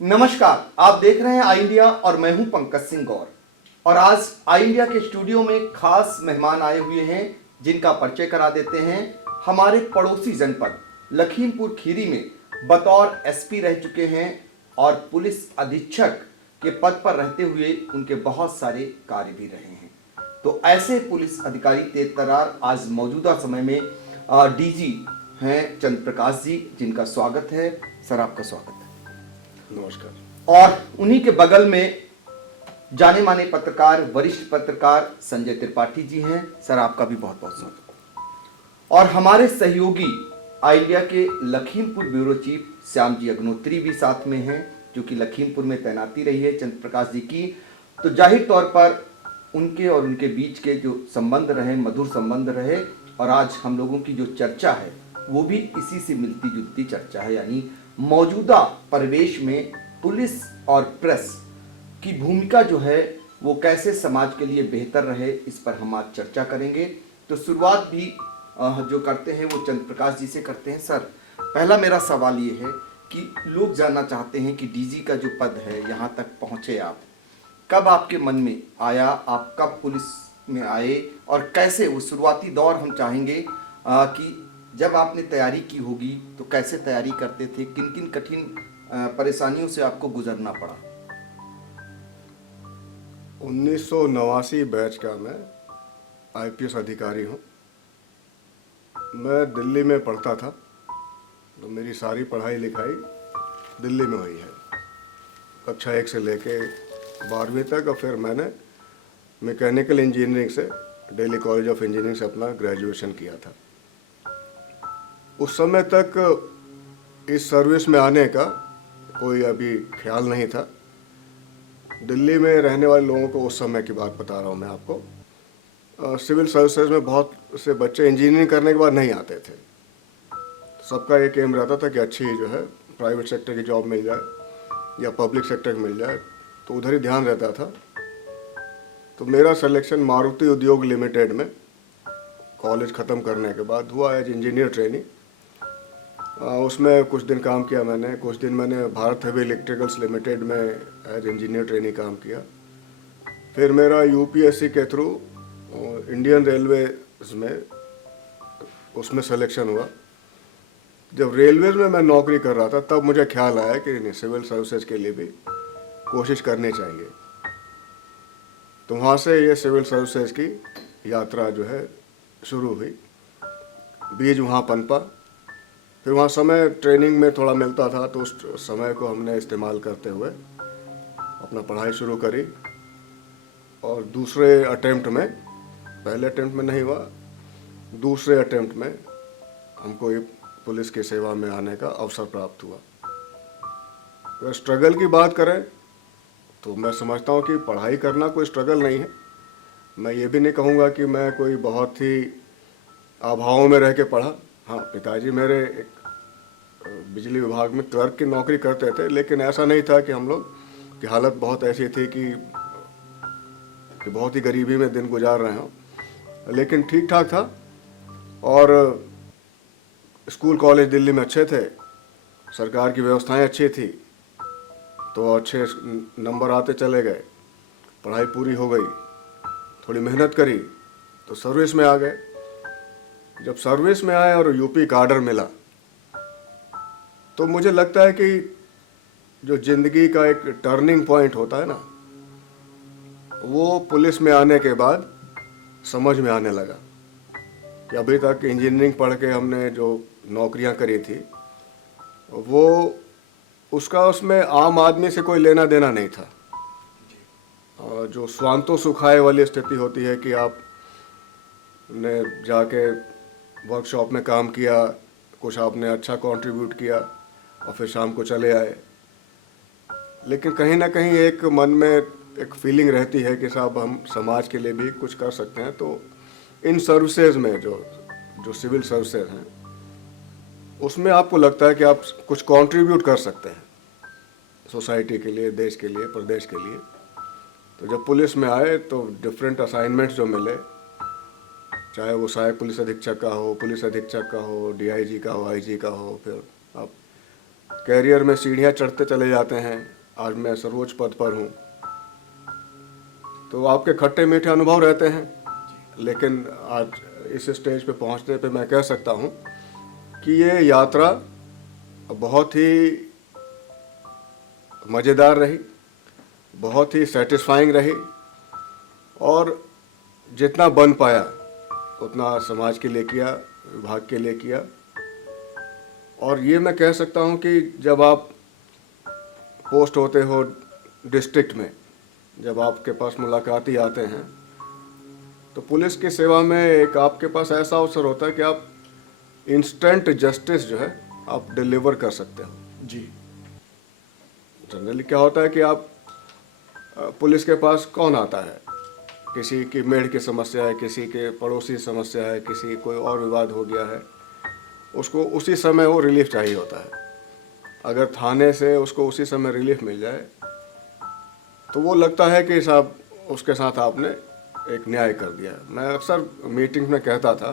नमस्कार, आप देख रहे हैं आई इंडिया और मैं हूं पंकज सिंह गौर। और आज आई इंडिया के स्टूडियो में खास मेहमान आए हुए हैं जिनका परिचय करा देते हैं। हमारे पड़ोसी जनपद लखीमपुर खीरी में बतौर एसपी रह चुके हैं और पुलिस अधीक्षक के पद पर रहते हुए उनके बहुत सारे कार्य भी रहे हैं। तो ऐसे पुलिस अधिकारी तेज तर्रार आज मौजूदा समय में डीजी हैं चंद्र प्रकाश जी, जिनका स्वागत है। सर, आपका स्वागत है। नमस्कार। और उन्हीं के बगल में जाने माने पत्रकार, वरिष्ठ पत्रकार संजय त्रिपाठी जी हैं। सर, आपका भी बहुत बहुत स्वागत। और हमारे सहयोगी आई इंडिया के लखीमपुर ब्यूरो चीफ श्याम जी अग्नोत्री भी साथ में हैं, जो कि लखीमपुर में तैनाती रही है चंद्र प्रकाश जी की। तो जाहिर तौर पर उनके और उनके बीच के जो संबंध रहे, मधुर संबंध रहे। और आज हम लोगों की जो चर्चा है वो भी इसी से मिलती जुलती चर्चा है, यानी मौजूदा परिवेश में पुलिस और प्रेस की भूमिका जो है वो कैसे समाज के लिए बेहतर रहे, इस पर हम आज चर्चा करेंगे। तो शुरुआत भी जो करते हैं वो चंद्र प्रकाश जी से करते हैं। सर, पहला मेरा सवाल ये है कि लोग जानना चाहते हैं कि डीजी का जो पद है, यहाँ तक पहुँचे आप, कब आपके मन में आया, आप कब पुलिस में आए और कैसे वो शुरुआती दौर हम चाहेंगे कि जब आपने तैयारी की होगी तो कैसे तैयारी करते थे, किन किन कठिन परेशानियों से आपको गुजरना पड़ा? 1989 बैच का मैं आईपीएस अधिकारी हूँ। मैं दिल्ली में पढ़ता था, तो मेरी सारी पढ़ाई लिखाई दिल्ली में हुई है, कक्षा 1 से लेके 12वीं तक। और फिर मैंने मैकेनिकल इंजीनियरिंग से दिल्ली कॉलेज ऑफ इंजीनियरिंग से अपना ग्रेजुएशन किया था। उस समय तक इस सर्विस में आने का कोई अभी ख्याल नहीं था। दिल्ली में रहने वाले लोगों को उस समय की बात बता रहा हूँ मैं आपको। सिविल सर्विसेज में बहुत से बच्चे इंजीनियरिंग करने के बाद नहीं आते थे। सबका एक एम रहता था कि अच्छी जो है प्राइवेट सेक्टर की जॉब मिल जाए या पब्लिक सेक्टर मिल जाए, तो उधर ही ध्यान रहता था। तो मेरा सिलेक्शन मारुति उद्योग लिमिटेड में कॉलेज ख़त्म करने के बाद हुआ एज इंजीनियर ट्रेनिंग। उसमें कुछ दिन काम किया मैंने। कुछ दिन मैंने भारत हेवी इलेक्ट्रिकल्स लिमिटेड में एज इंजीनियर ट्रेनिंग काम किया। फिर मेरा यूपीएससी के थ्रू इंडियन रेलवेज में उसमें सिलेक्शन हुआ। जब रेलवेज में मैं नौकरी कर रहा था तब मुझे ख्याल आया कि नहीं, सिविल सर्विसेज के लिए भी कोशिश करनी चाहिए। तो वहाँ से ये सिविल सर्विसेज की यात्रा जो है शुरू हुई। बीज वहाँ पनपा। फिर वहाँ समय ट्रेनिंग में थोड़ा मिलता था, तो उस समय को हमने इस्तेमाल करते हुए अपना पढ़ाई शुरू करी। और दूसरे अटेम्प्ट में, पहले अटेम्प्ट में नहीं हुआ, दूसरे अटेम्प्ट में हमको ये पुलिस की सेवा में आने का अवसर प्राप्त हुआ। अगर स्ट्रगल की बात करें तो मैं समझता हूँ कि पढ़ाई करना कोई स्ट्रगल नहीं है। मैं ये भी नहीं कहूँगा कि मैं कोई बहुत ही अभावों में रह के पढ़ा। हाँ, पिताजी मेरे एक बिजली विभाग में क्लर्क की नौकरी करते थे, लेकिन ऐसा नहीं था कि हम लोग की हालत बहुत ऐसी थी कि बहुत ही गरीबी में दिन गुजार रहे हों। लेकिन ठीक ठाक था। और स्कूल कॉलेज दिल्ली में अच्छे थे, सरकार की व्यवस्थाएं अच्छी थी, तो अच्छे नंबर आते चले गए। पढ़ाई पूरी हो गई, थोड़ी मेहनत करी तो सर्विस में आ गए। जब सर्विस में आए और यूपी का आर्डर मिला, तो मुझे लगता है कि जो ज़िंदगी का एक टर्निंग पॉइंट होता है ना, वो पुलिस में आने के बाद समझ में आने लगा कि अभी तक इंजीनियरिंग पढ़ के हमने जो नौकरियां करी थी वो उसका उसमें आम आदमी से कोई लेना देना नहीं था। और जो स्वांतो सुखाए वाली स्थिति होती है कि आप ने जाके वर्कशॉप में काम किया, कुछ आपने अच्छा कंट्रीब्यूट किया और फिर शाम को चले आए, लेकिन कहीं ना कहीं एक मन में एक फीलिंग रहती है कि साहब हम समाज के लिए भी कुछ कर सकते हैं। तो इन सर्विसेज में जो सिविल सर्विसेज हैं उसमें आपको लगता है कि आप कुछ कंट्रीब्यूट कर सकते हैं सोसाइटी के लिए, देश के लिए, प्रदेश के लिए। तो जब पुलिस में आए तो डिफरेंट असाइनमेंट्स जो मिले, चाहे वो सहायक पुलिस अधीक्षक का हो, पुलिस अधीक्षक का हो, डीआईजी का हो, आईजी का हो, फिर आप कैरियर में सीढ़ियाँ चढ़ते चले जाते हैं। आज मैं सर्वोच्च पद पर हूँ, तो आपके खट्टे मीठे अनुभव रहते हैं, लेकिन आज इस स्टेज पे पहुँचने पे मैं कह सकता हूँ कि ये यात्रा बहुत ही मज़ेदार रही, बहुत ही सेटिस्फाइंग रही, और जितना बन पाया उतना समाज के लिए किया, विभाग के लिए किया। और ये मैं कह सकता हूँ कि जब आप पोस्ट होते हो डिस्ट्रिक्ट में, जब आपके पास मुलाकाती आते हैं, तो पुलिस की सेवा में एक आपके पास ऐसा अवसर होता है कि आप इंस्टेंट जस्टिस जो है आप डिलीवर कर सकते हो। जी। जनरली क्या होता है कि आप पुलिस के पास कौन आता है, किसी की मेढ़ की समस्या है, किसी के पड़ोसी समस्या है, किसी कोई और विवाद हो गया है, उसको उसी समय वो रिलीफ चाहिए होता है। अगर थाने से उसको उसी समय रिलीफ मिल जाए तो वो लगता है कि साहब उसके साथ आपने एक न्याय कर दिया। मैं अक्सर मीटिंग में कहता था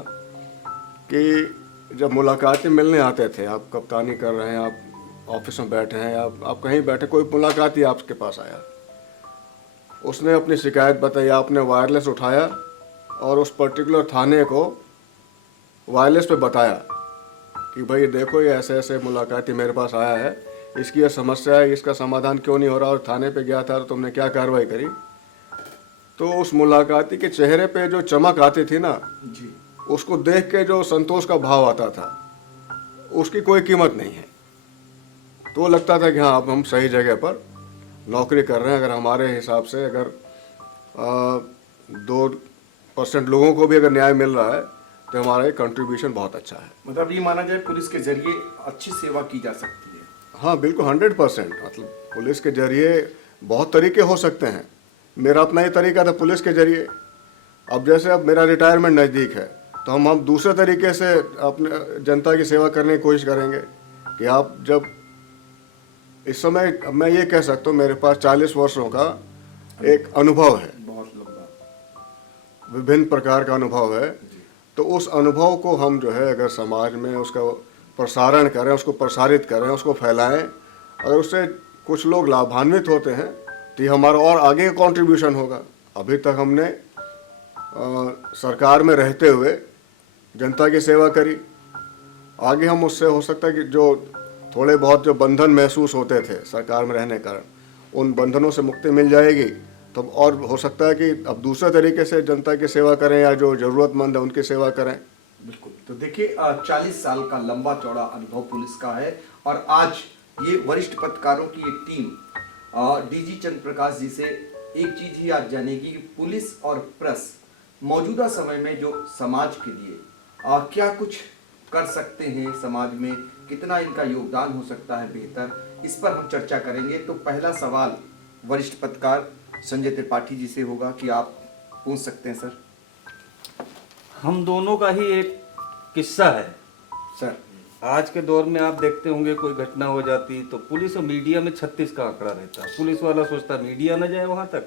कि जब मुलाकाती मिलने आते थे, आप कप्तानी कर रहे हैं, आप ऑफिस में बैठे हैं, आप कहीं बैठे, कोई मुलाकाती आपके पास आया, उसने अपनी शिकायत बताई, आपने वायरलेस उठाया और उस पर्टिकुलर थाने को वायरलेस पे बताया कि भाई देखो ये ऐसे ऐसे मुलाकाती मेरे पास आया है, इसकी ये समस्या है, इसका समाधान क्यों नहीं हो रहा, और थाने पे गया था तो तुमने क्या कार्रवाई करी। तो उस मुलाकाती के चेहरे पे जो चमक आती थी ना जी। उसको देख के जो संतोष का भाव आता था उसकी कोई कीमत नहीं है। तो लगता था कि हाँ अब हम सही जगह पर नौकरी कर रहे हैं। अगर हमारे हिसाब से अगर 2% लोगों को भी अगर न्याय मिल रहा है तो हमारा ये कंट्रीब्यूशन बहुत अच्छा है। मतलब ये माना जाए पुलिस के जरिए अच्छी सेवा की जा सकती है। हाँ बिल्कुल 100%। मतलब पुलिस के जरिए बहुत तरीके हो सकते हैं। मेरा अपना ही तरीका था पुलिस के जरिए। अब जैसे अब मेरा रिटायरमेंट नज़दीक है तो हम दूसरे तरीके से अपने जनता की सेवा करने की कोशिश करेंगे कि आप जब इस समय मैं ये कह सकता हूँ मेरे पास 40 वर्षों का एक अनुभव है, बहुत लंबा। विभिन्न प्रकार का अनुभव है। तो उस अनुभव को हम जो है अगर समाज में उसका प्रसारण करें, उसको प्रसारित करें, उसको फैलाएं, अगर उससे कुछ लोग लाभान्वित होते हैं तो ये हमारा और आगे का कंट्रीब्यूशन होगा। अभी तक हमने सरकार में रहते हुए जनता की सेवा करी, आगे हम उससे हो सकता है कि जो थोड़े बहुत जो बंधन महसूस होते थे सरकार में रहने कारण, उन बंधनों से मुक्ति मिल जाएगी। तो और हो सकता है कि अब दूसरे तरीके से जनता की सेवा करें या जो ज़रूरतमंद है उनकी सेवा करें। बिल्कुल। तो देखिए 40 साल का लंबा चौड़ा अनुभव पुलिस का है, और आज ये वरिष्ठ पत्रकारों की एक टीम डीजी चंद्र प्रकाश जी से एक चीज ही आज जानेगी कि पुलिस और प्रेस मौजूदा समय में जो समाज के लिए क्या कुछ कर सकते हैं, समाज में कितना इनका योगदान हो सकता है बेहतर, इस पर हम चर्चा करेंगे। तो पहला सवाल वरिष्ठ पत्रकार संजय त्रिपाठी जी से होगा कि आप पूछ सकते हैं सर। हम दोनों का ही एक किस्सा है सर। आज के दौर में। आप देखते होंगे कोई घटना हो जाती तो पुलिस और मीडिया में 36 का आंकड़ा रहता है। पुलिस वाला सोचता है मीडिया न जाए वहां तक,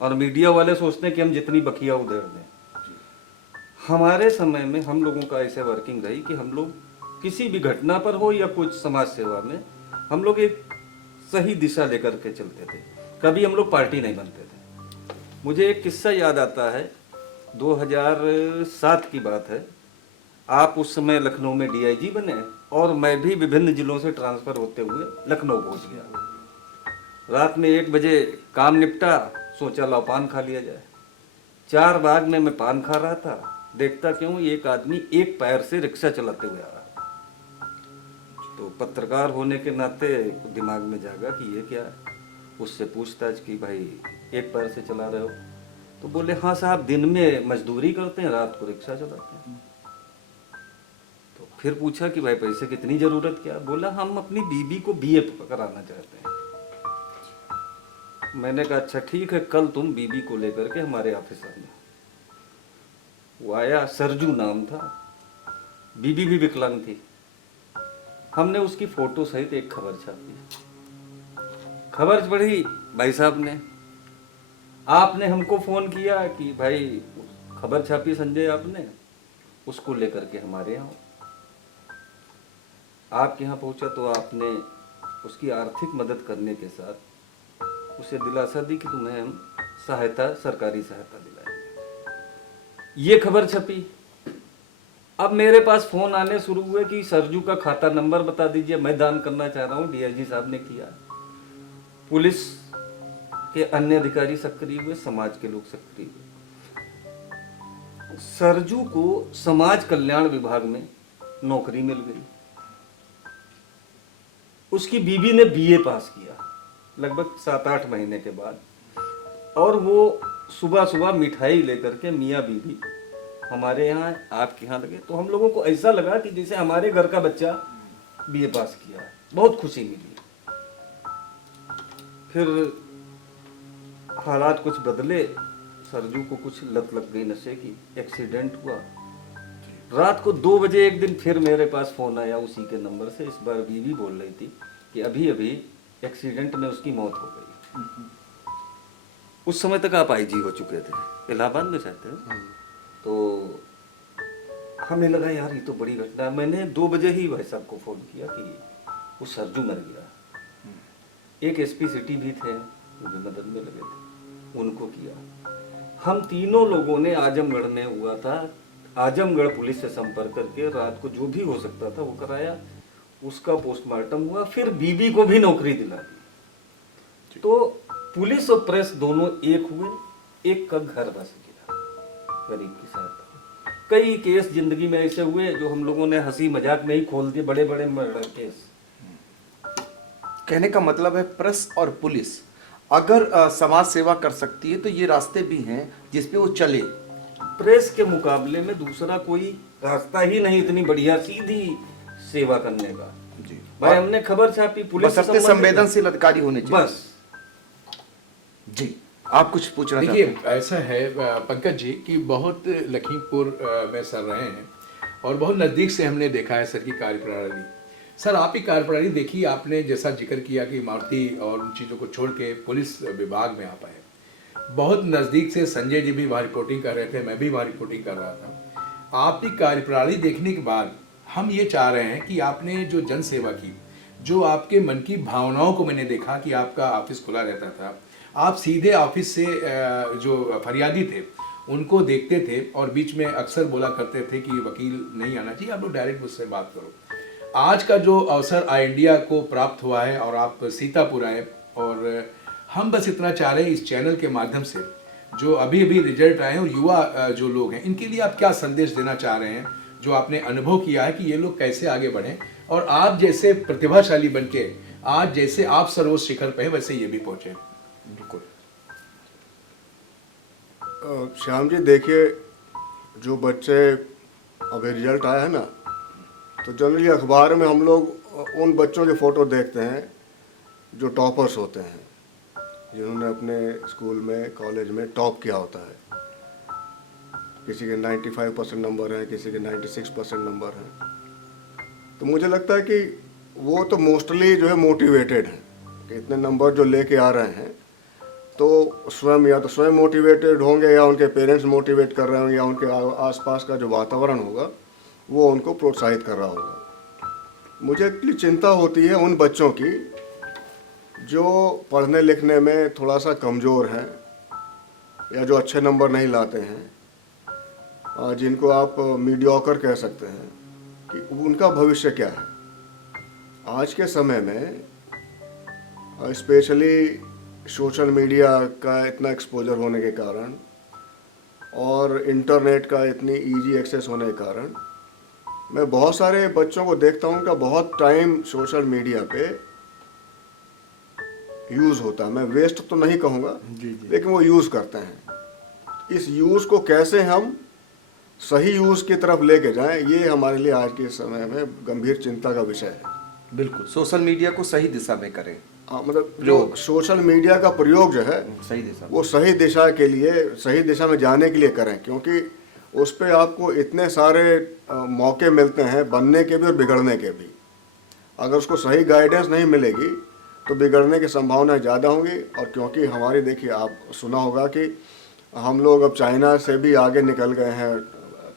और मीडिया वाले सोचते हैं कि हम जितनी बखिया उधेड़ दें। हमारे समय में हम लोगों का ऐसे वर्किंग रही कि हम लोग किसी भी घटना पर हो या कुछ समाज सेवा में हम लोग एक सही दिशा लेकर के चलते थे। कभी हम लोग पार्टी नहीं बनते थे। मुझे एक किस्सा याद आता है, 2007 की बात है। आप उस समय लखनऊ में डीआईजी बने और मैं भी विभिन्न जिलों से ट्रांसफर होते हुए लखनऊ पहुंच गया। रात में 1 बजे काम निपटा, सोचा लाओ पान खा लिया जाए। 4 बाग में मैं पान खा रहा था, देखता क्यों एक आदमी एक पैर से रिक्शा चलाते हुए आ रहा। तो पत्रकार होने के नाते दिमाग में जागा कि ये क्या है। उससे पूछताछ की, भाई एक पैर से चला रहे हो? तो बोले हाँ साहब, दिन में मजदूरी करते हैं, रात को रिक्शा चलाते हैं। तो फिर पूछा कि भाई पैसे कितनी जरूरत क्या? बोला हम अपनी बीबी को बीए कराना चाहते हैं। मैंने कहा अच्छा ठीक है, कल तुम बीबी को लेकर के हमारे ऑफिस आना। वो आया, सरजू नाम था, बीबी भी विकलांग थी। हमने उसकी फोटो सहित एक खबर छापी। खबर पढ़ी भाई साहब ने, आपने हमको फोन किया कि भाई खबर छापी संजय आपने, उसको लेकर के हमारे यहाँ आपके यहाँ पहुंचा तो आपने उसकी आर्थिक मदद करने के साथ उसे दिलासा दी कि तुम्हें हम सहायता, सरकारी सहायता दिलाएंगे। ये खबर छपी। अब मेरे पास फोन आने शुरू हुए कि सरजू का खाता नंबर बता दीजिए, मैं दान करना चाह रहा हूँ। डीआईजी साहब ने किया, पुलिस के अन्य अधिकारी सक्रिय हुए, समाज के लोग सक्रिय हुए। सरजू को समाज कल्याण विभाग में नौकरी मिल गई। उसकी बीवी ने बीए पास किया लगभग 7-8 महीने के बाद, और वो सुबह सुबह मिठाई लेकर के मियाँ बीवी हमारे यहाँ आपके यहाँ लगे। तो हम लोगों को ऐसा लगा कि जैसे हमारे घर का बच्चा बीए पास किया है, बहुत खुशी मिली। फिर हालात कुछ बदले, सरजू को कुछ लत लग गई नशे की, एक्सीडेंट हुआ। रात को 2 बजे एक दिन फिर मेरे पास फोन आया उसी के नंबर से। इस बार बीवी बोल रही थी कि अभी अभी एक्सीडेंट में उसकी मौत हो गई। उस समय तक आप आईजी हो चुके थे, इलाहाबाद में रहते हो। तो हमें लगा यार ये तो बड़ी घटना है। मैंने 2 बजे ही भाई साहब को फोन किया कि वो सरजू मर गया। एक एसपी सिटी भी थे, वो भी मदद में लगे थे, उनको किया। हम तीनों लोगों ने आजमगढ़ में हुआ था, आजमगढ़ पुलिस से संपर्क करके रात को जो भी हो सकता था वो कराया। उसका पोस्टमार्टम हुआ, फिर बीबी को भी नौकरी दिला दी। तो पुलिस और प्रेस दोनों एक हुए, एक का घर बस गिरा गरीब की सहायता। कई केस जिंदगी में ऐसे हुए जो हम लोगों ने हंसी मजाक में ही खोल दिए, बड़े बड़े मर्डर केस। कहने का मतलब है प्रेस और पुलिस अगर समाज सेवा कर सकती है तो ये रास्ते भी हैं जिसपे वो चले। प्रेस के मुकाबले में दूसरा कोई रास्ता ही नहीं इतनी बढ़िया सीधी सेवा करने का। जी भाई हमने खबर छापी, पुलिस से बशर्ते संवेदनशील अधिकारी होने चाहिए। बस जी आप कुछ पूछना चाहते देखिए, हैं? ऐसा है पंकज जी कि बहुत लखीमपुर में सर रहे हैं और बहुत नज़दीक से हमने देखा है सर की कार्यप्रणाली। सर आप ही कार्यप्रणाली देखिए, आपने जैसा जिक्र किया कि मारुति और उन चीज़ों को छोड़ के पुलिस विभाग में आप आए। बहुत नज़दीक से संजय जी भी वहाँ रिपोर्टिंग कर रहे थे, मैं भी वहाँ रिपोर्टिंग कर रहा था। आपकी कार्यप्रणाली देखने के बाद हम ये चाह रहे हैं कि आपने जो जन सेवा की, जो आपके मन की भावनाओं को मैंने देखा कि आपका ऑफिस खुला रहता था, आप सीधे ऑफिस से जो फरियादी थे उनको देखते थे और बीच में अक्सर बोला करते थे कि वकील नहीं आना चाहिए, आप लोग डायरेक्ट मुझसे बात करो। आज का जो अवसर आई इंडिया को प्राप्त हुआ है और आप सीतापुर आए, और हम बस इतना चाह रहे हैं इस चैनल के माध्यम से जो अभी अभी रिजल्ट आए हैं और युवा जो लोग हैं, इनके लिए आप क्या संदेश देना चाह रहे हैं, जो आपने अनुभव किया है कि ये लोग कैसे आगे बढ़ें और आप जैसे प्रतिभाशाली बन के आज जैसे आप सर्वोच्च शिखर पे हैं वैसे ये भी पहुंचे। बिल्कुल। श्याम जी देखिए, जो बच्चे अभी रिजल्ट आया है ना, तो जनरली अखबार में हम लोग उन बच्चों के फ़ोटो देखते हैं जो टॉपर्स होते हैं, जिन्होंने अपने स्कूल में कॉलेज में टॉप किया होता है। किसी के 95% नंबर हैं, किसी के 96% नंबर हैं। तो मुझे लगता है कि वो तो मोस्टली जो है मोटिवेटेड हैं कि इतने नंबर जो लेके आ रहे हैं तो स्वयं या तो स्वयं मोटिवेटेड होंगे या उनके पेरेंट्स मोटिवेट कर रहे होंगे या उनके आसपास का जो वातावरण होगा वो उनको प्रोत्साहित कर रहा होगा। मुझे एक्चुअली चिंता होती है उन बच्चों की जो पढ़ने लिखने में थोड़ा सा कमज़ोर हैं या जो अच्छे नंबर नहीं लाते हैं, जिनको आप मीडियोकर कह सकते हैं, कि उनका भविष्य क्या है। आज के समय में स्पेशली सोशल मीडिया का इतना एक्सपोजर होने के कारण और इंटरनेट का इतनी इजी एक्सेस होने के कारण मैं बहुत सारे बच्चों को देखता हूँ उनका बहुत टाइम सोशल मीडिया पे यूज़ होता है। मैं वेस्ट तो नहीं कहूँगा, लेकिन वो यूज़ करते हैं। इस यूज़ को कैसे हम सही यूज़ की तरफ लेके जाएं, ये हमारे लिए आज के समय में गंभीर चिंता का विषय है। बिल्कुल, सोशल मीडिया को सही दिशा में करें। मतलब जो सोशल मीडिया का प्रयोग जो है सही दिशा में, वो सही दिशा के लिए, सही दिशा में जाने के लिए करें, क्योंकि उस पर आपको इतने सारे मौके मिलते हैं बनने के भी और बिगड़ने के भी। अगर उसको सही गाइडेंस नहीं मिलेगी तो बिगड़ने की संभावनाएं ज़्यादा होंगी। और क्योंकि हमारी, देखिए आप सुना होगा कि हम लोग अब चाइना से भी आगे निकल गए हैं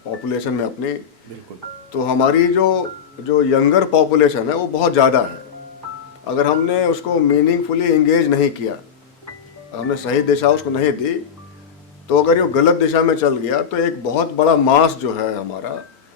पॉपुलेशन में अपनी, बिल्कुल। तो हमारी जो यंगर पॉपुलेशन है वो बहुत ज़्यादा है। अगर हमने उसको मीनिंगफुली इंगेज नहीं किया, हमने सही दिशा उसको नहीं दी, तो अगर ये गलत दिशा में चल गया तो एक बहुत बड़ा मास जो है हमारा,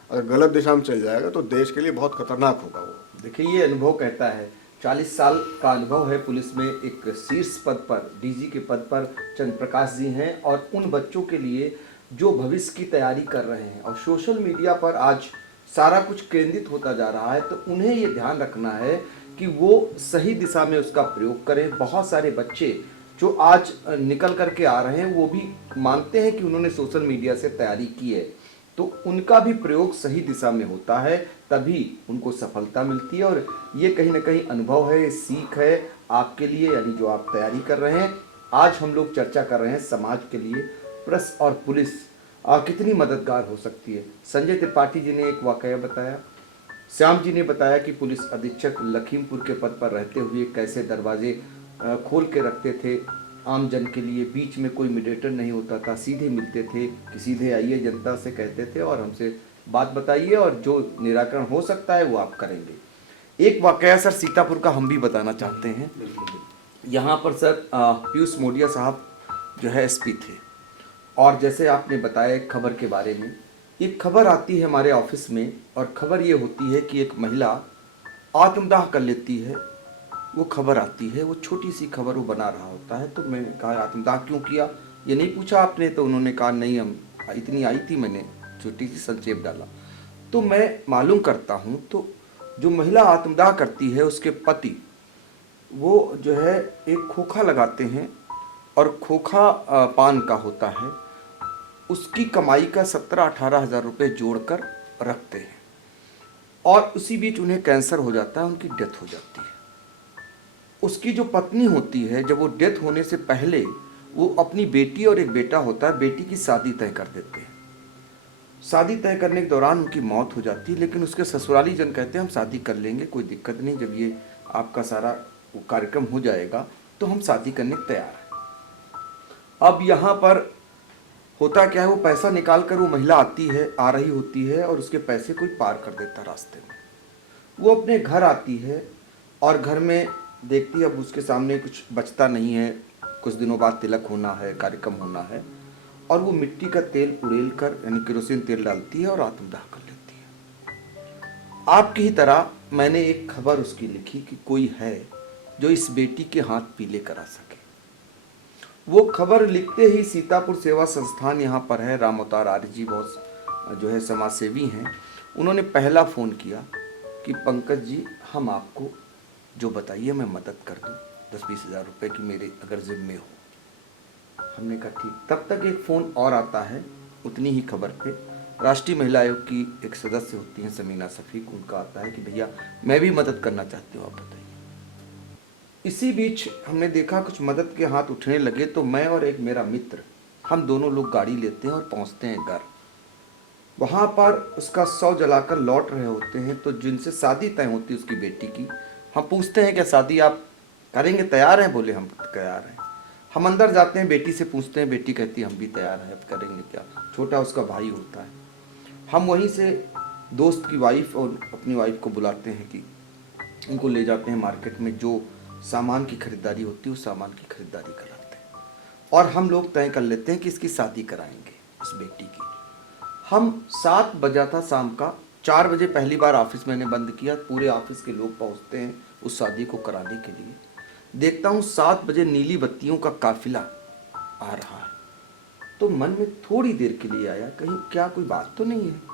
अगर गलत दिशा में चल जाएगा तो देश के लिए बहुत खतरनाक होगा वो। देखिए, ये अनुभव कहता है, 40 साल का अनुभव है पुलिस में। एक शीर्ष पद पर, डीजी के पद पर चंद्र प्रकाश जी हैं, और उन बच्चों के लिए जो भविष्य की तैयारी कर रहे हैं, और सोशल मीडिया पर आज सारा कुछ केंद्रित होता जा रहा है, तो उन्हें ये ध्यान रखना है कि वो सही दिशा में उसका प्रयोग करें। बहुत सारे बच्चे जो आज निकल करके आ रहे हैं, वो भी मानते हैं कि उन्होंने सोशल मीडिया से तैयारी की है, तो उनका भी प्रयोग सही दिशा में होता है, तभी उनको सफलता मिलती है। और ये कहीं ना कहीं अनुभव है, सीख है आपके लिए, यानी जो आप तैयारी कर रहे हैं। आज हम लोग चर्चा कर रहे हैं समाज के लिए प्रेस और पुलिस कितनी मददगार हो सकती है। संजय त्रिपाठी जी ने एक वाकया बताया, श्याम जी ने बताया कि पुलिस अधीक्षक लखीमपुर के पद पर रहते हुए कैसे दरवाजे खोल के रखते थे आम जन के लिए, बीच में कोई मीडिएटर नहीं होता था, सीधे मिलते थे कि सीधे आइए, जनता से कहते थे और हमसे बात बताइए, और जो निराकरण हो सकता है वो आप करेंगे। एक वाकया सर सीतापुर का हम भी बताना चाहते हैं। यहाँ पर सर पीयूष मोडिया साहब जो है एसपी थे, और जैसे आपने बताया एक खबर के बारे में, एक खबर आती है हमारे ऑफिस में, और खबर ये होती है कि एक महिला आत्मदाह कर लेती है। वो खबर आती है, वो छोटी सी खबर वो बना रहा होता है, तो मैंने कहा आत्मदाह क्यों किया, ये नहीं पूछा आपने, तो उन्होंने कहा नहीं, हम इतनी आई थी, मैंने छोटी सी संक्षेप डाला। तो मैं मालूम करता हूँ, तो जो महिला आत्मदाह करती है उसके पति वो जो है एक खोखा लगाते हैं, और खोखा पान का होता है, उसकी कमाई का 17-18 हज़ार रुपये जोड़कर रखते हैं, और उसी बीच उन्हें कैंसर हो जाता है, उनकी डेथ हो जाती है। उसकी जो पत्नी होती है, जब वो डेथ होने से पहले वो अपनी बेटी और एक बेटा होता है, बेटी की शादी तय कर देते हैं। शादी तय करने के दौरान उनकी मौत हो जाती है, लेकिन उसके ससुराली जन कहते हैं हम शादी कर लेंगे, कोई दिक्कत नहीं, जब ये आपका सारा कार्यक्रम हो जाएगा तो हम शादी करने को तैयार हैं। अब यहाँ पर होता क्या है, वो पैसा निकाल कर वो महिला आती है, आ रही होती है, और उसके पैसे कोई पार कर देता रास्ते में। वो अपने घर आती है और घर में देखती है अब उसके सामने कुछ बचता नहीं है, कुछ दिनों बाद तिलक होना है, कार्यक्रम होना है, और वो मिट्टी का तेल उड़ेल कर, यानी केरोसिन तेल डालती है और आत्मदाह कर लेती है। आपकी ही तरह मैंने एक खबर उसकी लिखी कि कोई है जो इस बेटी के हाथ पीले करा सके। वो खबर लिखते ही सीतापुर सेवा संस्थान यहाँ पर है, राम अवतार आर्य जी बहुत जो है समाज सेवी हैं, उन्होंने पहला फ़ोन किया कि पंकज जी हम आपको जो बताइए मैं मदद कर दूँ, 10-20 हज़ार रुपये की मेरे अगर जिम्मे हो। हमने कहा ठीक। तब तक एक फ़ोन और आता है उतनी ही खबर पे, राष्ट्रीय महिला आयोग की एक सदस्य होती हैं समीना शफीक, उनका आता है कि भैया मैं भी मदद करना चाहती हूँ, आप बताइए। इसी बीच हमने देखा कुछ मदद के हाथ उठने लगे, तो मैं और एक मेरा मित्र, हम दोनों लोग गाड़ी लेते हैं और पहुँचते हैं घर। वहाँ पर उसका शव जलाकर लौट रहे होते हैं, तो जिनसे शादी तय होती है उसकी बेटी की, हम पूछते हैं क्या शादी आप करेंगे, तैयार हैं? बोले हम तैयार हैं। हम अंदर जाते हैं, बेटी से पूछते हैं, बेटी कहती है हम भी तैयार हैं, अब करेंगे क्या, छोटा उसका भाई होता है। हम वहीं से दोस्त की वाइफ और अपनी वाइफ को बुलाते हैं कि उनको ले जाते हैं मार्केट में, जो सामान की खरीदारी होती है उस सामान की खरीदारी कराते हैं, और हम लोग तय कर लेते हैं कि इसकी शादी कराएंगे इस बेटी की। हम 7 बजा था शाम का, 4 बजे पहली बार ऑफिस मैंने बंद किया, पूरे ऑफिस के लोग पहुंचते हैं उस शादी को कराने के लिए। देखता हूँ 7 बजे नीली बत्तियों का काफिला आ रहा है, तो मन में थोड़ी देर के लिए आया कहीं क्या कोई बात तो नहीं है।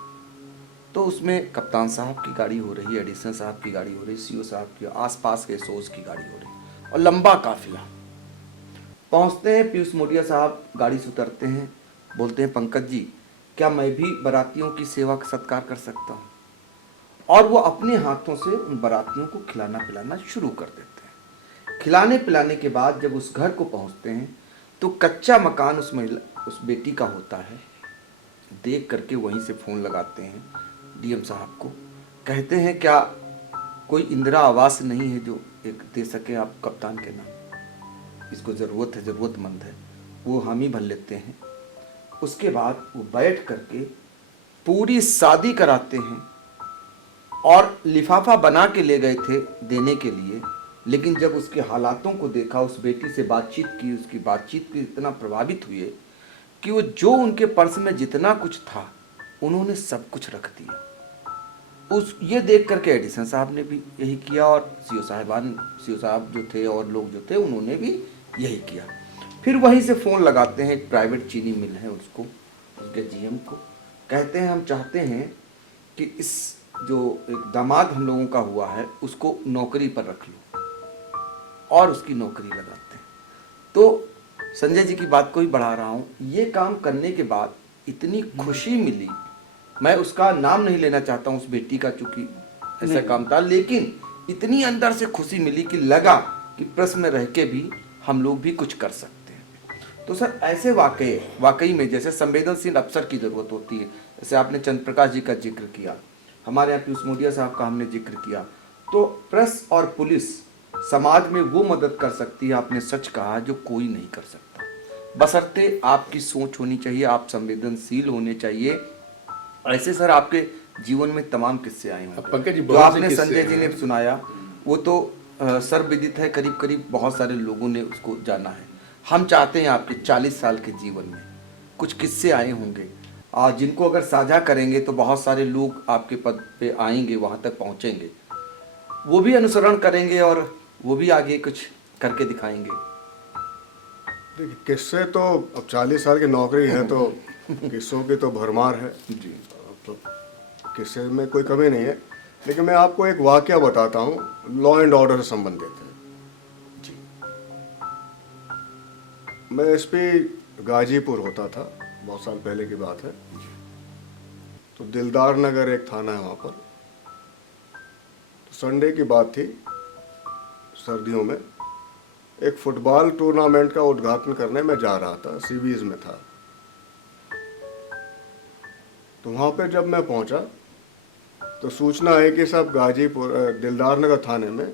तो उसमें कप्तान साहब की गाड़ी हो रही है, एडिशनल साहब की गाड़ी हो रही, सीओ साहब की, आसपास के सोज की गाड़ी हो रही, और लंबा काफिला। पहुंचते हैं, पीयूष मोडिया साहब गाड़ी से उतरते हैं, बोलते हैं पंकज जी क्या मैं भी बारातियों की सेवा का सत्कार कर सकता हूँ, और वो अपने हाथों से उन बारातियों को खिलाना पिलाना शुरू कर देते हैं। खिलाने पिलाने के बाद जब उस घर को पहुंचते हैं तो कच्चा मकान उस बेटी का होता है। देख करके वहीं से फ़ोन लगाते हैं डीएम साहब को, कहते हैं क्या कोई इंदिरा आवास नहीं है जो एक दे सके आप कप्तान के नाम, इसको ज़रूरत है, ज़रूरतमंद है। वो हामी भर लेते हैं। उसके बाद वो बैठ करके पूरी शादी कराते हैं और लिफाफा बना के ले गए थे देने के लिए, लेकिन जब उसके हालातों को देखा, उस बेटी से बातचीत की, उसकी बातचीत पे इतना प्रभावित हुए कि वो जो उनके पर्स में जितना कुछ था उन्होंने सब कुछ रख दिया। उस ये देख करके एडिसन साहब ने भी यही किया और सीओ साहब जो थे और लोग जो थे उन्होंने भी यही किया। फिर वहीं से फ़ोन लगाते हैं, एक प्राइवेट चीनी मिल है उसको, उसके जीएम को, कहते हैं हम चाहते हैं कि इस जो एक दामाद हम लोगों का हुआ है उसको नौकरी पर रख लो, और उसकी नौकरी लगाते हैं। तो संजय जी की बात को ही बढ़ा रहा हूँ, ये काम करने के बाद इतनी खुशी मिली, मैं उसका नाम नहीं लेना चाहता हूँ उस बेटी का, चूंकि ऐसा काम था, लेकिन इतनी अंदर से खुशी मिली कि लगा कि प्रेस में रह के भी हम लोग भी कुछ कर सकते हैं। तो सर ऐसे वाकई में जैसे संवेदनशील अफसर की ज़रूरत होती है, जैसे आपने चंद्र प्रकाश जी का जिक्र किया, हमारे यहाँ पीयूष मोदिया साहब का हमने जिक्र किया, तो प्रेस और पुलिस समाज में वो मदद कर सकती है, आपने सच कहा, जो कोई नहीं कर सकता, बशर्ते आपकी सोच होनी चाहिए, आप संवेदनशील होने चाहिए। ऐसे सर आपके जीवन में तमाम किस्से आए अब पंकज जी, जो बहुत से आपने किस्से संजय जी ने हैं। सुनाया, वो तो सर्वविदित है, करीब करीब बहुत सारे लोगों ने उसको जाना है। हम चाहते हैं आपके 40 साल के जीवन में कुछ किस्से आए होंगे, जिनको अगर साझा करेंगे तो बहुत सारे लोग आपके पद पे आएंगे, वहाँ तक पहुँचेंगे, वो भी अनुसरण करेंगे और वो भी आगे कुछ करके दिखाएंगे। देखिए, किस्से तो अब 40 साल की नौकरी है तो किस्सों की तो भरमार है जी। तो किस्से में कोई कमी नहीं है, लेकिन मैं आपको एक वाकया बताता हूँ, लॉ एंड ऑर्डर से संबंधित है जी। मैं एसपी गाजीपुर होता था, बहुत साल पहले की बात है। तो दिलदार नगर एक थाना है वहाँ पर। तो संडे की बात थी, सर्दियों में एक फुटबॉल टूर्नामेंट का उद्घाटन करने में जा रहा था, सीबीज में था। तो वहाँ पे जब मैं पहुँचा तो सूचना है कि साहब गाजीपुर दिलदार नगर थाने में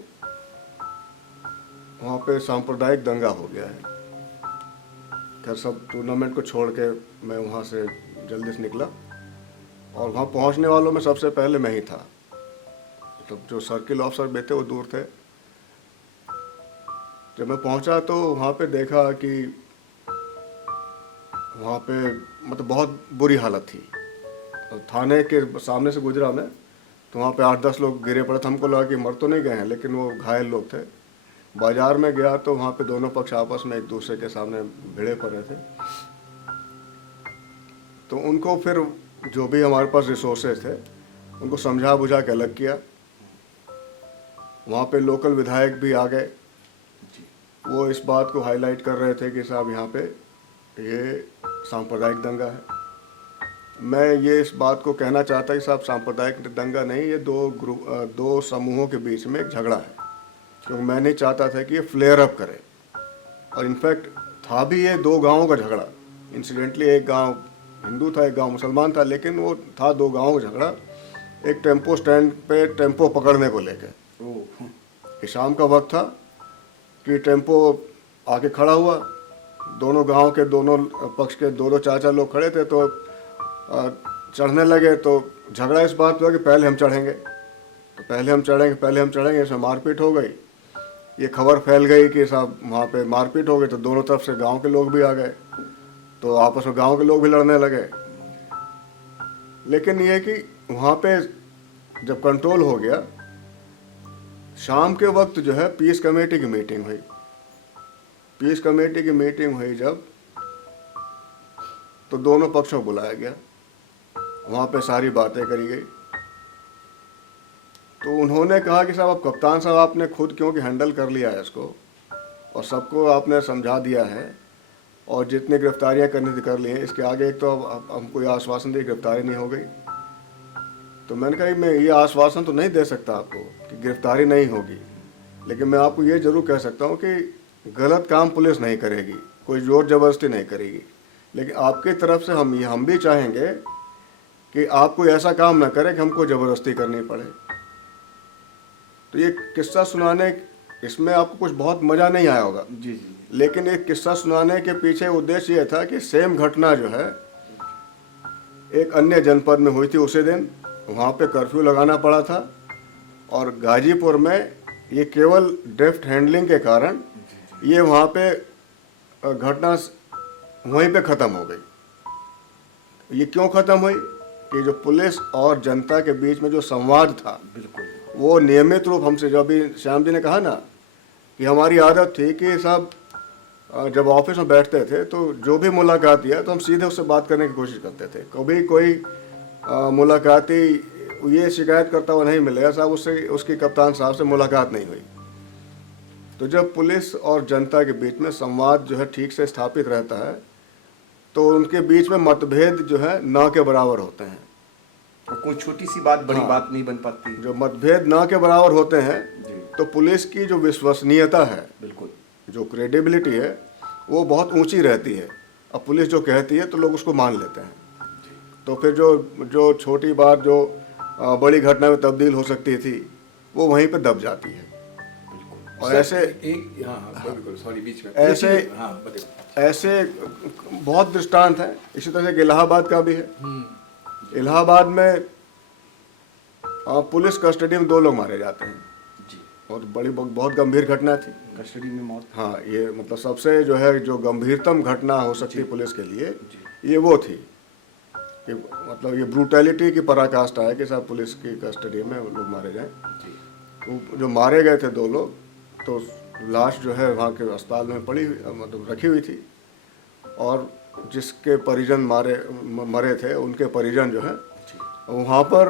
वहाँ पे सांप्रदायिक दंगा हो गया है। खैर सब टूर्नामेंट को छोड़ के मैं वहाँ से जल्दी से निकला और वहाँ पहुँचने वालों में सबसे पहले मैं ही था। मतलब जो सर्किल ऑफिसर भी थे वो दूर थे। जब मैं पहुँचा तो वहाँ पे देखा कि वहाँ पे मतलब बहुत बुरी हालत थी। और थाने के सामने से गुजरा मैं तो वहाँ पे 8-10 लोग गिरे पड़े थे। हमको लगा कि मर तो नहीं गए हैं, लेकिन वो घायल लोग थे। बाजार में गया तो वहाँ पे दोनों पक्ष आपस में एक दूसरे के सामने भिड़े पड़े थे। तो उनको फिर जो भी हमारे पास रिसोर्सेज थे उनको समझा बुझा के अलग किया। वहाँ पे लोकल विधायक भी आ गए, वो इस बात को हाईलाइट कर रहे थे कि साहब यहाँ पे ये सांप्रदायिक दंगा है। मैं ये इस बात को कहना चाहता कि साहब सांप्रदायिक दंगा नहीं, ये दो समूहों के बीच में एक झगड़ा है, क्योंकि मैं नहीं चाहता था कि ये फ्लेयर अप करे। और इनफैक्ट था भी ये 2 गांवों का झगड़ा। इंसिडेंटली एक गांव हिंदू था, एक गांव मुसलमान था, लेकिन वो था 2 गांवों का झगड़ा। एक टेम्पो स्टैंड पे टेम्पो पकड़ने को लेकर। ये शाम का वक्त था कि टेम्पो आके खड़ा हुआ, दोनों गांव के दोनों पक्ष के 2-2 4-4 लोग खड़े थे। तो चढ़ने लगे तो झगड़ा इस बात हुआ कि पहले हम चढ़ेंगे, तो पहले हम चढ़ेंगे। इसमें मारपीट हो गई। ये खबर फैल गई कि साहब वहाँ पे मारपीट हो गई, तो दोनों तरफ से गांव के लोग भी आ गए, तो आपस में गांव के लोग भी लड़ने लगे। लेकिन ये कि वहाँ पे जब कंट्रोल हो गया, शाम के वक्त जो है पीस कमेटी की मीटिंग हुई। पीस कमेटी की मीटिंग हुई जब, तो दोनों पक्षों को बुलाया गया, वहाँ पे सारी बातें करी गई। तो उन्होंने कहा कि साहब अब कप्तान साहब आपने खुद क्योंकि हैंडल कर लिया है इसको और सबको आपने समझा दिया है और जितनी गिरफ्तारियां करनी थी कर ली हैं, इसके आगे एक तो अब हमको ये आश्वासन दिए गिरफ्तारी नहीं हो गई। तो मैंने कहा मैं ये आश्वासन तो नहीं दे सकता आपको कि गिरफ्तारी नहीं होगी, लेकिन मैं आपको ये ज़रूर कह सकता हूँ कि गलत काम पुलिस नहीं करेगी, कोई ज़ोर ज़बरदस्ती नहीं करेगी। लेकिन आपकी तरफ से हम भी चाहेंगे कि आप कोई ऐसा काम ना करें कि हमको ज़बरदस्ती करनी पड़े। तो ये किस्सा सुनाने, इसमें आपको कुछ बहुत मज़ा नहीं आया होगा जी जी। लेकिन एक किस्सा सुनाने के पीछे उद्देश्य ये था कि सेम घटना जो है एक अन्य जनपद में हुई थी उसी दिन, वहाँ पे कर्फ्यू लगाना पड़ा था। और गाजीपुर में ये केवल डेफ्ट हैंडलिंग के कारण ये वहाँ पे घटना वहीं पे ख़त्म हो गई। ये क्यों ख़त्म हुई कि जो पुलिस और जनता के बीच में जो संवाद था, बिल्कुल, वो नियमित रूप हमसे, जो अभी श्याम जी ने कहा ना कि हमारी आदत थी कि साहब जब ऑफिस में बैठते थे तो जो भी मुलाकात दिया तो हम सीधे उससे बात करने की कोशिश करते थे। कभी कोई मुलाकाती ये शिकायत करता हुआ नहीं मिलेगा साहब उससे, उसकी कप्तान साहब से मुलाकात नहीं हुई। तो जब पुलिस और जनता के बीच में संवाद जो है ठीक से स्थापित रहता है तो उनके बीच में मतभेद जो है ना के बराबर होते हैं। और कोई छोटी सी बात बड़ी हाँ। बात नहीं बन पाती। जो मतभेद ना के बराबर होते हैं जी, तो पुलिस की जो विश्वसनीयता है, बिल्कुल, जो क्रेडिबिलिटी है, वो बहुत ऊंची रहती है। अब पुलिस जो कहती है तो लोग उसको मान लेते हैं। तो फिर जो छोटी बात जो बड़ी घटना में तब्दील हो सकती थी वो वहीं पे दब जाती है। और सर, ऐसे एक हाँ बिल्कुल, सॉरी बीच में ऐसे- हाँ बताइए। ऐसे बहुत दृष्टांत हैं। इसी तरह से इलाहाबाद का भी है। इलाहाबाद में पुलिस कस्टडी में 2 लोग मारे जाते हैं। जी, और बहुत गंभीर घटना थी। कस्टडी में मौत। हाँ, ये मतलब सबसे जो है जो गंभीरतम घटना हो सकती है पुलिस के लिए, ये वो थी कि मतलब ये ब्रूटैलिटी की पराकाष्ठा है कि साहब पुलिस की कस्टडी में लोग मारे जाएं। तो जो मारे गए थे 2 लोग, तो लाश जो है वहाँ के अस्पताल में पड़ी मतलब रखी हुई थी। और जिसके परिजन मरे थे उनके परिजन जो है वहाँ पर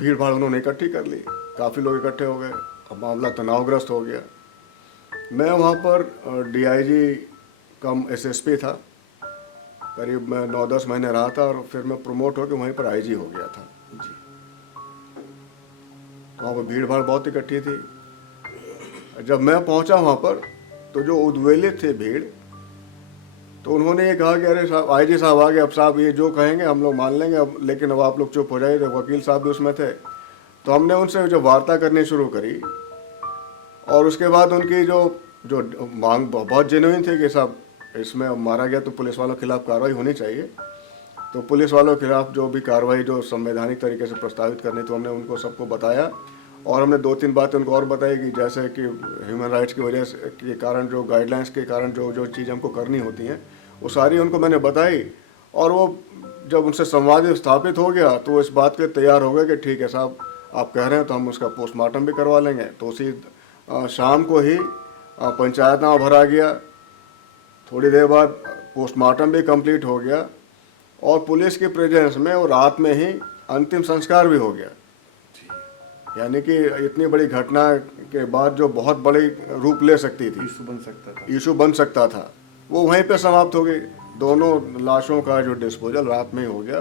भीड़ भाड़ उन्होंने इकट्ठी कर ली। काफ़ी लोग इकट्ठे हो गए। अब मामला तनावग्रस्त हो गया। मैं वहाँ पर डीआईजी कम एसएसपी था। करीब मैं 9-10 महीने रहा था और फिर मैं प्रमोट होकर वहीं पर आईजी हो गया था। जी, वहाँ पर भीड़ भाड़ बहुत इकट्ठी थी। जब मैं पहुँचा वहाँ पर तो जो उद्वेलित थे भीड़, तो उन्होंने ये कहा कि अरे साहब आईजी साहब आ गए, अब साहब ये जो कहेंगे हम लोग मान लेंगे, अब लेकिन अब आप लोग चुप हो जाइए। वकील साहब भी उसमें थे। तो हमने उनसे जो वार्ता करनी शुरू करी और उसके बाद उनकी जो मांग बहुत जेन्युइन थी कि साहब इसमें मारा गया तो पुलिस वालों के खिलाफ कार्रवाई होनी चाहिए। तो पुलिस वालों के खिलाफ जो भी कार्रवाई जो संवैधानिक तरीके से प्रस्तावित करनी, तो हमने उनको सबको बताया। और हमने 2-3 बातें उनको और बताई कि जैसे कि ह्यूमन राइट्स की वजह से के कारण जो गाइडलाइंस के कारण जो चीज़ हमको करनी होती हैं वो सारी उनको मैंने बताई। और वो जब उनसे संवाद स्थापित हो गया तो वो इस बात के लिए तैयार हो गए कि ठीक है साहब आप कह रहे हैं तो हम उसका पोस्टमार्टम भी करवा लेंगे। तो उसी शाम को ही पंचायतनामा भरा गया। थोड़ी देर बाद पोस्टमार्टम भी कंप्लीट हो गया और पुलिस की प्रेजेंस में और रात में ही अंतिम संस्कार भी हो गया। यानी कि इतनी बड़ी घटना के बाद जो बहुत बड़ी रूप ले सकती थी, इशू बन सकता था, वो वहीं पे समाप्त हो गई। दोनों लाशों का जो डिस्पोजल रात में ही हो गया,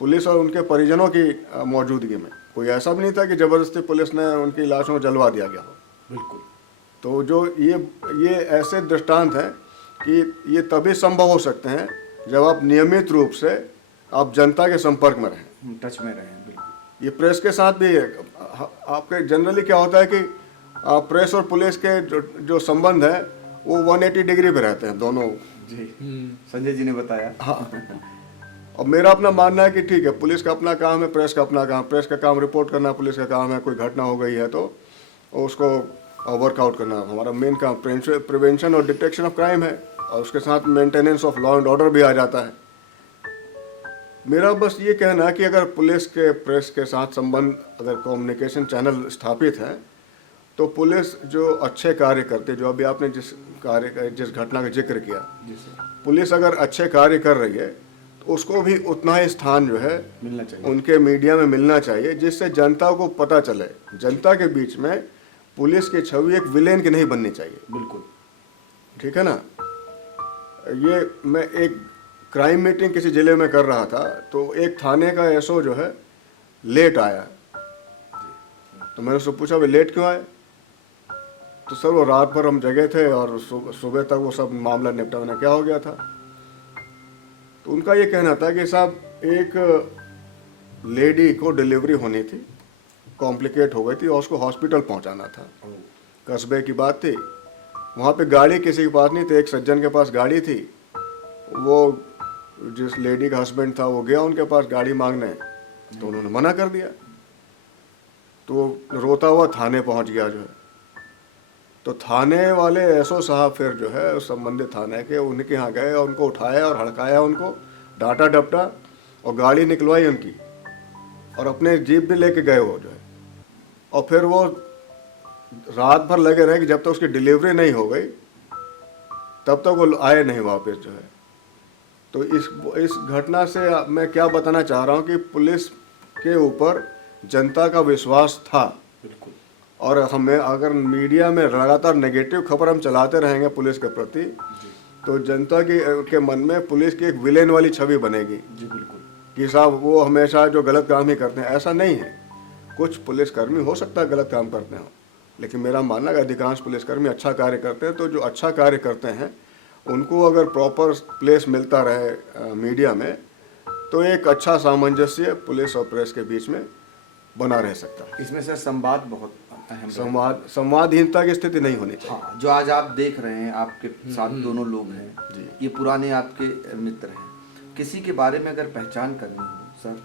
पुलिस और उनके परिजनों की मौजूदगी में। कोई ऐसा भी नहीं था कि ज़बरदस्ती पुलिस ने उनकी लाशों को जलवा दिया गया हो। बिल्कुल। तो जो ये ऐसे दृष्टांत हैं कि ये तभी संभव हो सकते हैं जब आप नियमित रूप से आप जनता के संपर्क में रहें, टच में रहें। बिल्कुल। ये प्रेस के साथ भी है। आपके जनरली क्या होता है कि प्रेस और पुलिस के जो संबंध है वो 180 डिग्री पे रहते हैं दोनों। जी, संजय जी ने बताया। हाँ, और मेरा अपना मानना है कि ठीक है, पुलिस का अपना काम है, प्रेस का अपना काम। प्रेस का काम रिपोर्ट करना, पुलिस का काम है कोई घटना हो गई है तो उसको वर्कआउट करना। हमारा मेन काम प्रिवेंशन और डिटेक्शन ऑफ क्राइम है और उसके साथ maintenance of law and order भी आ जाता है। मेरा बस ये कहना है कि अगर पुलिस के प्रेस के साथ संबंध, अगर कम्युनिकेशन चैनल स्थापित है तो पुलिस जो अच्छे कार्य करते, जो अभी आपने जिस घटना का जिक्र किया, पुलिस अगर अच्छे कार्य कर रही है तो उसको भी उतना ही स्थान जो है मिलना चाहिए, उनके मीडिया में मिलना चाहिए, जिससे जनता को पता चले। जनता के बीच में पुलिस की छवि एक विलेन की नहीं बननी चाहिए। बिल्कुल। ठीक है ना। ये मैं एक क्राइम मीटिंग किसी जिले में कर रहा था तो एक थाने का एसओ जो है लेट आया। तो मैंने उससे पूछा भाई लेट क्यों आए? तो सर वो रात भर हम जगे थे और सुबह तक वो सब मामला निपटा। मैंने क्या हो गया था? तो उनका ये कहना था कि साहब एक लेडी को डिलीवरी होनी थी, कॉम्प्लिकेट हो गई थी और उसको हॉस्पिटल पहुंचाना था। कस्बे की बात थी, वहाँ पे गाड़ी किसी के पास नहीं थी, एक सज्जन के पास गाड़ी थी। वो जिस लेडी का हस्बैंड था वो गया उनके पास गाड़ी मांगने, तो उन्होंने मना कर दिया। तो रोता हुआ थाने पहुंच गया जो है। तो थाने वाले एसओ साहब फिर जो है उस संबंधित थाने के उनके यहाँ गए और उनको उठाया और हड़काया, उनको डांटा डपटा और गाड़ी निकलवाई उनकी, और अपने जीप भी लेके गए वो जो है। और फिर वो रात भर लगे रहे कि जब तक उसकी डिलीवरी नहीं हो गई तब तक वो आए नहीं वापस जो है। तो इस घटना से मैं क्या बताना चाह रहा हूँ कि पुलिस के ऊपर जनता का विश्वास था। बिल्कुल। और हमें अगर मीडिया में लगातार नेगेटिव खबर हम चलाते रहेंगे पुलिस के प्रति, तो जनता के मन में पुलिस की एक विलेन वाली छवि बनेगी जी बिल्कुल। कि साहब वो हमेशा जो गलत काम ही करते हैं। ऐसा नहीं है, कुछ पुलिसकर्मी हो सकता है गलत काम करते हो, लेकिन मेरा मानना है कि अधिकांश पुलिसकर्मी अच्छा कार्य करते हैं। तो जो अच्छा कार्य करते हैं उनको अगर प्रॉपर प्लेस मिलता रहे मीडिया में, तो एक अच्छा सामंजस्य पुलिस और प्रेस के बीच में बना रह सकता है। इसमें से संवाद बहुत अहम है। संवादहीनता की स्थिति नहीं होनी चाहिए। हाँ, जो आज आप देख रहे हैं, आपके साथ दोनों लोग हैं जी। ये पुराने आपके मित्र हैं। किसी के बारे में अगर पहचान करनी हो सर,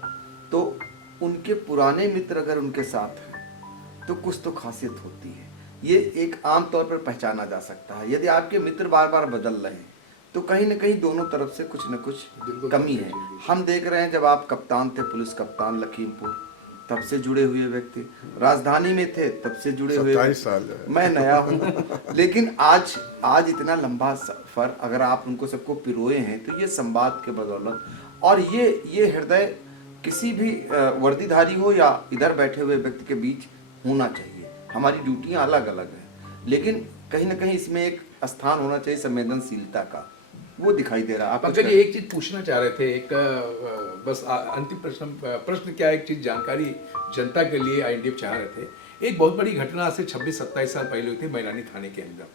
तो उनके पुराने मित्र अगर उनके साथ हैं तो कुछ तो खासियत होती है। ये एक आम तौर पर पहचाना जा सकता है। यदि आपके मित्र बार बार बदल रहे हैं तो कहीं ना कहीं दोनों तरफ से कुछ न कुछ कमी है। हम देख रहे हैं जब आप कप्तान थे, पुलिस कप्तान लखीमपुर, तब से जुड़े हुए व्यक्ति, राजधानी में थे तब से जुड़े हुए 27 साल जो है। मैं नया हूँ लेकिन आज इतना लंबा सफर अगर आप उनको सबको पिरोए हैं तो ये संवाद के बदौलत, और ये हृदय किसी भी वर्दीधारी हो या इधर बैठे हुए व्यक्ति के बीच होना चाहिए। हमारी ड्यूटियां अलग अलग हैं, लेकिन कहीं ना कहीं इसमें एक स्थान होना चाहिए संवेदनशीलता का, वो दिखाई दे रहा है। आप पंकज जी एक चीज पूछना चाह रहे थे, एक बस अंतिम प्रश्न क्या, एक चीज जानकारी जनता के लिए आईएनडीएफ चाह रहे थे। एक बहुत बड़ी घटना आज से 26-27 साल पहले हुई थी मैलानी थाने के अंदर।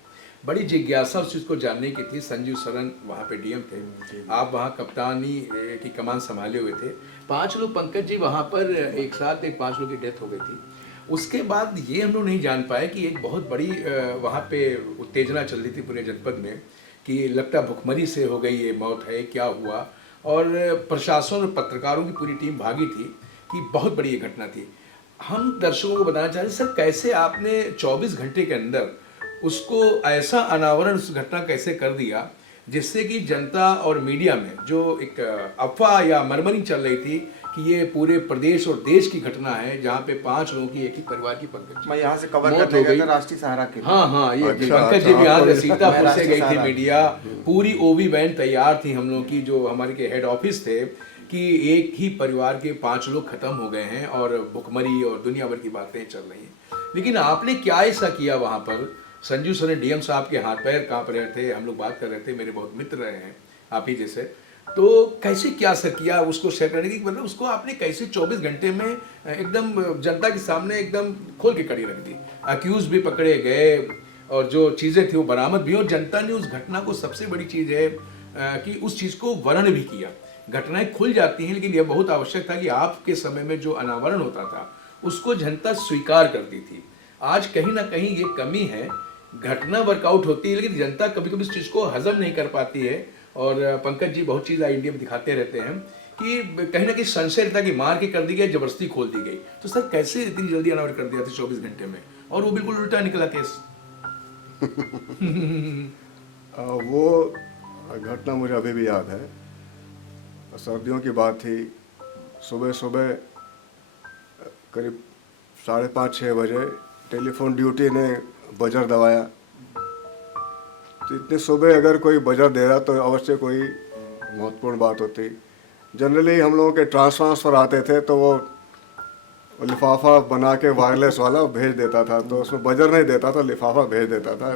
बड़ी जिज्ञासा उस चीज को जानने की थी। संजीव सरन वहाँ पे डीएम थे, आप वहाँ कप्तानी की कमान संभाले हुए थे। 5 लोग पंकज जी वहाँ पर एक साथ 5 लोग की डेथ हो गई थी। उसके बाद ये हम लोग नहीं जान पाए कि एक बहुत बड़ी वहाँ पे उत्तेजना चल रही थी पूरे जनपद में कि लगता भुखमरी से हो गई ये मौत है, क्या हुआ। और प्रशासन और पत्रकारों की पूरी टीम भागी थी कि बहुत बड़ी ये घटना थी। हम दर्शकों को बताना चाह रहे सर, कैसे आपने 24 घंटे के अंदर उसको ऐसा अनावरण उस घटना कैसे कर दिया जिससे कि जनता और मीडिया में जो एक अफवाह या मरमरी चल रही थी कि ये पूरे प्रदेश और देश की घटना है जहाँ पे 5 लोगों की एक ही परिवार की पंकज मैं यहाँ से कवर मौत करने हो गया गई। था राष्ट्रीय सहारा के लिए। हाँ ये अच्छा, पंकज जी अच्छा, भी यहाँ हाँ, सीतापुर मैं से गई राष्ट्रीय थी सहारा। मीडिया, पूरी ओबी बैंड तैयार थी हम लोग की, जो हमारे के हेड ऑफिस थे, कि एक ही परिवार के 5 लोग खत्म हो गए हैं और भुखमरी और दुनिया भर की बातें चल रही हैं। लेकिन आपने क्या ऐसा किया वहाँ पर? संजीव सरन डीएम साहब के हाथ पैर कांप रहे थे, हम लोग बात कर रहे थे, मेरे बहुत मित्र रहे हैं आप ही जैसे, तो कैसे क्या सर किया उसको शेयर करने की, मतलब उसको आपने कैसे 24 घंटे में एकदम जनता के सामने एकदम खोल के कड़ी रख दी, अक्यूज भी पकड़े गए और जो चीज़ें थी वो बरामद भी, और जनता ने उस घटना को, सबसे बड़ी चीज़ है कि उस चीज़ को वर्णन भी किया। घटनाएं खुल जाती हैं लेकिन यह बहुत आवश्यक था कि आपके समय में जो अनावरण होता था उसको जनता स्वीकार करती थी। आज कहीं ना कहीं ये कमी है, घटना वर्कआउट होती है लेकिन जनता कभी कभी इस चीज़ को हजम नहीं कर पाती है। और पंकज जी बहुत चीज़ आईएनडीएफ दिखाते रहते हैं कि कहीं ना कहीं संशय रहता कि मार के कर दी गई, जबरदस्ती खोल दी गई। तो सर कैसे इतनी जल्दी अनावर कर दिया था 24 घंटे में, और वो बिल्कुल उल्टा निकला केस? वो घटना मुझे अभी भी याद है। सर्दियों की बात थी, सुबह सुबह करीब 5:30-6 बजे टेलीफोन ड्यूटी ने बजर दबाया। तो इतने सुबह अगर कोई बजर दे रहा तो अवश्य कोई महत्वपूर्ण बात होती। जनरली हम लोगों के ट्रांसफर आते थे तो वो लिफाफा बना के वायरलेस वाला भेज देता था, तो उसमें बजर नहीं देता था, लिफाफा भेज देता था।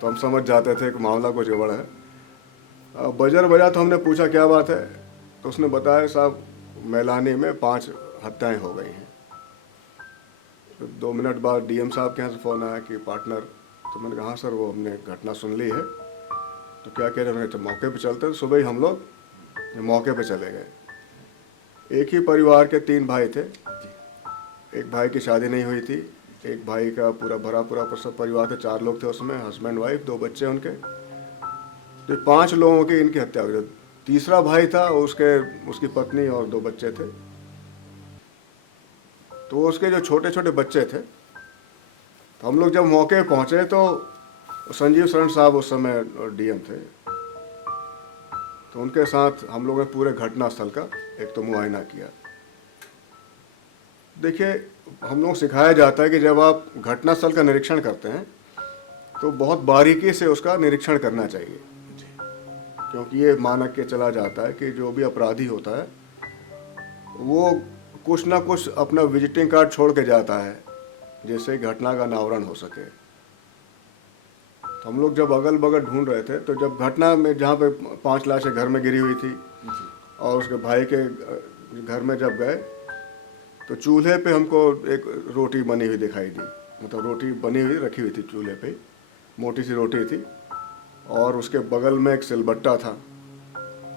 तो हम समझ जाते थे कि मामला कुछ गड़बड़ है। बजर बजा तो हमने पूछा क्या बात है, तो उसने बताया साहब मैलानी में 5 हत्याएं हो गई हैं। तो 2 मिनट बाद डीएम साहब के यहाँ से फ़ोन आया कि पार्टनर, तो मैंने कहा हाँ सर वो हमने घटना सुन ली है, तो क्या कह रहे हैं, तो मौके पे चलते हैं। सुबह ही हम लोग मौके पे चले गए। एक ही परिवार के 3 भाई थे, एक भाई की शादी नहीं हुई थी, एक भाई का पूरा सब परिवार थे, 4 लोग थे उसमें, हस्बैंड वाइफ 2 बच्चे उनके। तो 5 लोगों की इनकी हत्या हो गई। तीसरा भाई था, उसकी पत्नी और 2 बच्चे थे। तो उसके जो छोटे छोटे बच्चे थे, तो हम लोग जब मौके पे पहुंचे तो संजीव शरण साहब उस समय डीएम थे, तो उनके साथ हम लोगों ने पूरे घटनास्थल का एक तो मुआयना किया। देखिए, हम लोग सिखाया जाता है कि जब आप घटनास्थल का निरीक्षण करते हैं तो बहुत बारीकी से उसका निरीक्षण करना चाहिए, क्योंकि ये मानक के चला जाता है कि जो भी अपराधी होता है वो कुछ ना कुछ अपना विजिटिंग कार्ड छोड़ के जाता है, जिससे घटना का अनावरण हो सके। तो हम लोग जब अगल बगल ढूंढ रहे थे, तो जब घटना में जहाँ पे 5 लाशें घर में गिरी हुई थी और उसके भाई के घर में जब गए तो चूल्हे पे हमको एक रोटी बनी हुई दिखाई दी, मतलब रोटी बनी हुई रखी हुई थी चूल्हे पे, मोटी सी रोटी थी, और उसके बगल में एक सिलबट्टा था।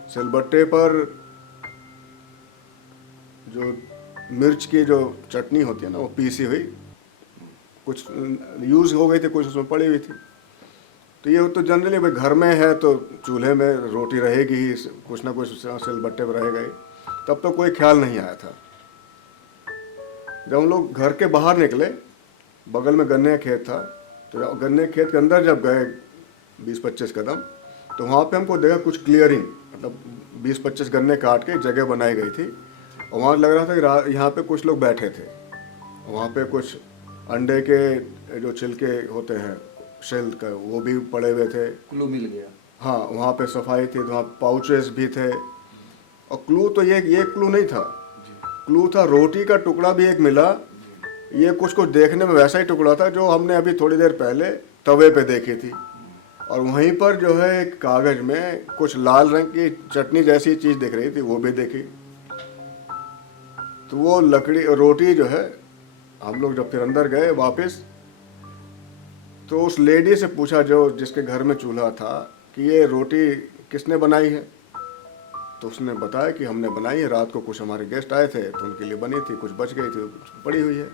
सिलबट्टे पर जो मिर्च की जो चटनी होती है ना, वो पीसी हुई, कुछ यूज़ हो गई थी, कुछ उसमें पड़ी हुई थी। तो ये तो जनरली भाई घर में है तो चूल्हे में रोटी रहेगी ही, कुछ ना कुछ सिलबट्टे पर रहेगा ही, तब तो कोई ख्याल नहीं आया था। जब हम लोग घर के बाहर निकले, बगल में गन्ने का खेत था, तो गन्ने के खेत के अंदर जब गए 20-25 कदम, तो वहाँ पे हमको देखा कुछ क्लियरिंग, मतलब 20-25 गन्ने काट के जगह बनाई गई थी, और वहाँ लग रहा था कि यहाँ पे कुछ लोग बैठे थे। वहाँ पे कुछ अंडे के जो छिलके होते हैं शेल का, वो भी पड़े हुए थे। क्लू मिल गया। हाँ, वहाँ पे सफाई थी, तो वहाँ पाउचेस भी थे। और क्लू तो ये क्लू नहीं था, क्लू था रोटी का टुकड़ा भी एक मिला। ये कुछ देखने में वैसा ही टुकड़ा था जो हमने अभी थोड़ी देर पहले तवे पे देखी थी। और वहीं पर जो है एक कागज में कुछ लाल रंग की चटनी जैसी चीज़ दिख रही थी, वो भी देखी। तो वो लकड़ी रोटी जो है, हम लोग जब फिर अंदर गए वापस, तो उस लेडी से पूछा जो जिसके घर में चूल्हा था कि ये रोटी किसने बनाई है। तो उसने बताया कि हमने बनाई है, रात को कुछ हमारे गेस्ट आए थे तो उनके लिए बनी थी, कुछ बच गई थी, कुछ पड़ी हुई है।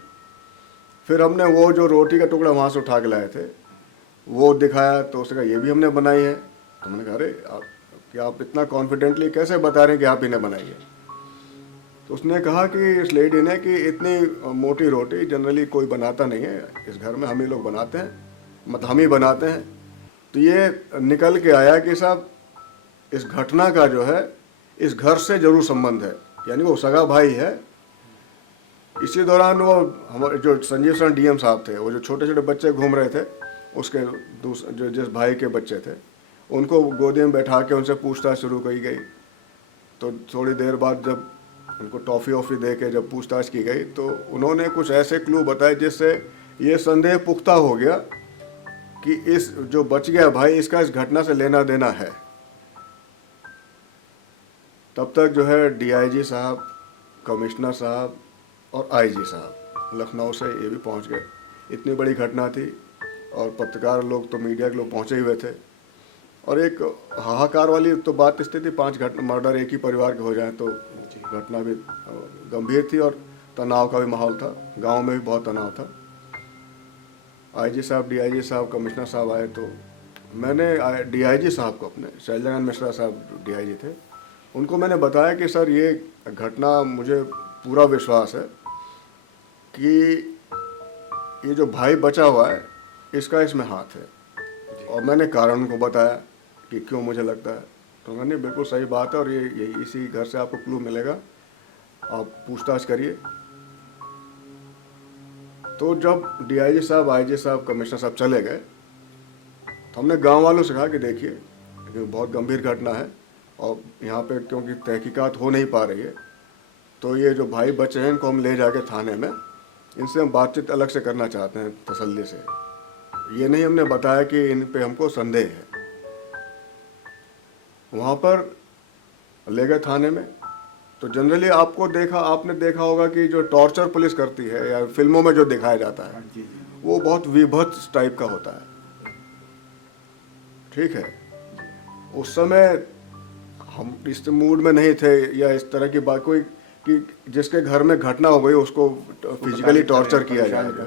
फिर हमने वो जो रोटी का टुकड़ा वहाँ से उठा के लाए थे वो दिखाया, तो उसने कहा ये भी हमने बनाई है। तो मैंने कहा अरे आप इतना कॉन्फिडेंटली कैसे बता रहे हैं कि आप ही ने बनाई है। तो उसने कहा कि इस लेडी ने कि इतनी मोटी रोटी जनरली कोई बनाता नहीं है, इस घर में हम ही लोग बनाते हैं, मतलब हम ही बनाते हैं। तो ये निकल के आया कि साहब इस घटना का जो है इस घर से जरूर संबंध है, यानी वो सगा भाई है। इसी दौरान वो हमारे जो संजीव शरण डीएम साहब थे, वो जो छोटे छोटे बच्चे घूम रहे थे, उसके जो जिस भाई के बच्चे थे, उनको गोदी में बैठा के उनसे पूछताछ शुरू की गई। तो थोड़ी देर बाद जब उनको टॉफ़ी वॉफ़ी दे के जब पूछताछ की गई, तो उन्होंने कुछ ऐसे क्लू बताए जिससे ये संदेह पुख्ता हो गया कि इस जो बच गया भाई, इसका इस घटना से लेना देना है। तब तक जो है डीआईजी साहब, कमिश्नर साहब और आईजी साहब लखनऊ से ये भी पहुंच गए। इतनी बड़ी घटना थी और पत्रकार लोग तो मीडिया के लोग पहुंचे हुए थे, और एक हाहाकार वाली तो बात स्थिति, 5 मर्डर एक ही परिवार के हो जाए तो घटना भी गंभीर थी और तनाव का भी माहौल था, गांव में भी बहुत तनाव था। आईजी साहब, डीआईजी साहब, कमिश्नर साहब आए, तो मैंने डीआईजी साहब को, अपने शैलजानंद मिश्रा साहब डीआईजी थे, उनको मैंने बताया कि सर ये घटना, मुझे पूरा विश्वास है कि ये जो भाई बचा हुआ है इसका इसमें हाथ है। और मैंने कारण उनको बताया कि क्यों मुझे लगता है। तो उन्होंने बिल्कुल सही बात है, और ये इसी घर से आपको क्लू मिलेगा, आप पूछताछ करिए। तो जब डीआईजी साहब, आईजी साहब, कमिश्नर साहब चले गए, तो हमने गांव वालों से कहा कि देखिए ये बहुत गंभीर घटना है और यहाँ पे क्योंकि तहकीकात हो नहीं पा रही है, तो ये जो भाई बचे हैं इनको हम ले जाके थाने में, इनसे हम बातचीत अलग से करना चाहते हैं तसल्ली से। ये नहीं हमने बताया कि इन पे हमको संदेह है। वहाँ पर ले गए थाने में, तो जनरली आपने देखा होगा कि जो टॉर्चर पुलिस करती है या फिल्मों में जो दिखाया जाता है, वो बहुत विभत्स टाइप का होता है। ठीक है, उस समय हम इस मूड में नहीं थे या इस तरह की बात कोई कि जिसके घर में घटना हो गई उसको फिजिकली टॉर्चर किया जाएगा।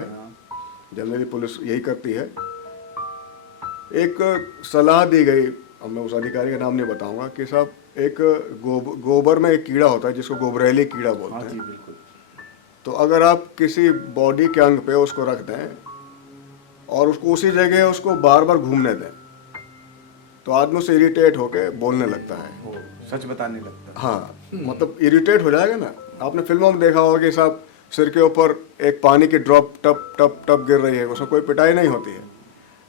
जनरली पुलिस यही करती है। एक सलाह दी गई, अब मैं उस अधिकारी का नाम नहीं बताऊंगा, कि साहब एक गोबर में एक कीड़ा होता है जिसको गोबरेली कीड़ा हाँ बोलते जी हैं। बिल्कुल। तो अगर आप किसी बॉडी के अंग पे उसको रख दें और उसको उसी जगह उसको बार बार घूमने दें तो आदमी उससे इरिटेट होके बोलने लगता है। वो सच बताने लगता है। हाँ, मतलब इरिटेट हो जाएगा ना। आपने फिल्मों में देखा होगा कि साहब सिर के ऊपर एक पानी की ड्रॉप टप टप टप गिर रही है, उसमें कोई पिटाई नहीं होती है,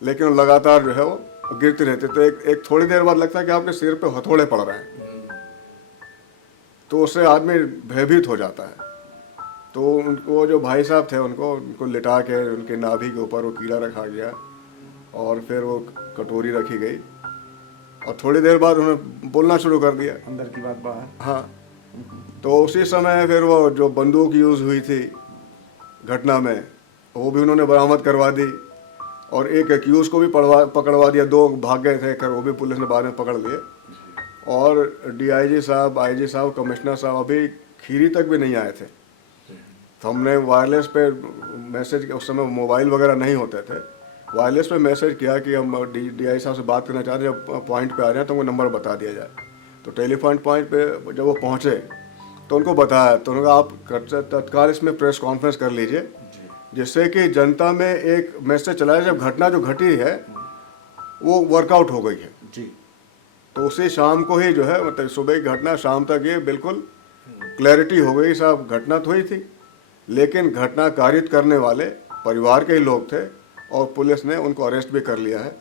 लेकिन वो लगातार जो है वो गिरती रहती है। तो एक थोड़ी देर बाद लगता है कि आपके सिर पे हथौड़े पड़ रहे हैं, तो उससे आदमी भयभीत हो जाता है। तो उनको जो भाई साहब थे उनको लिटा के उनके नाभि के ऊपर वो कीड़ा रखा गया और फिर वो कटोरी रखी गई और थोड़ी देर बाद उन्होंने बोलना शुरू कर दिया। अंदर की बात बाहर। हाँ, तो उसी समय फिर वो जो बंदूक यूज़ हुई थी घटना में वो भी उन्होंने बरामद करवा दी और एक एक्यूज़ को भी पकड़वा दिया। 2 भाग गए थे कर, वो भी पुलिस ने बाद में पकड़ लिए। और डीआईजी साहब, आईजी साहब, कमिश्नर साहब अभी खीरी तक भी नहीं आए थे। तो हमने वायरलेस पे मैसेज, उस समय मोबाइल वगैरह नहीं होते थे, वायरलेस पे मैसेज किया कि हम डीआई साहब से बात करना चाहते हैं, जब पॉइंट पे आ जाए तो उनको नंबर बता दिया जाए। तो टेलीफोन पॉइंट पे जब वो पहुँचे तो उनको बताया, तो उन्होंने कहा आप तत्काल इसमें प्रेस कॉन्फ्रेंस कर लीजिए जिससे कि जनता में एक मैसेज चलाए जब घटना जो घटी है वो वर्कआउट हो गई है जी। तो उसी शाम को ही जो है, मतलब सुबह की घटना शाम तक ये बिल्कुल क्लैरिटी हो गई। साहब घटना तो हुई थी लेकिन घटना कारित करने वाले परिवार के ही लोग थे और पुलिस ने उनको अरेस्ट भी कर लिया है।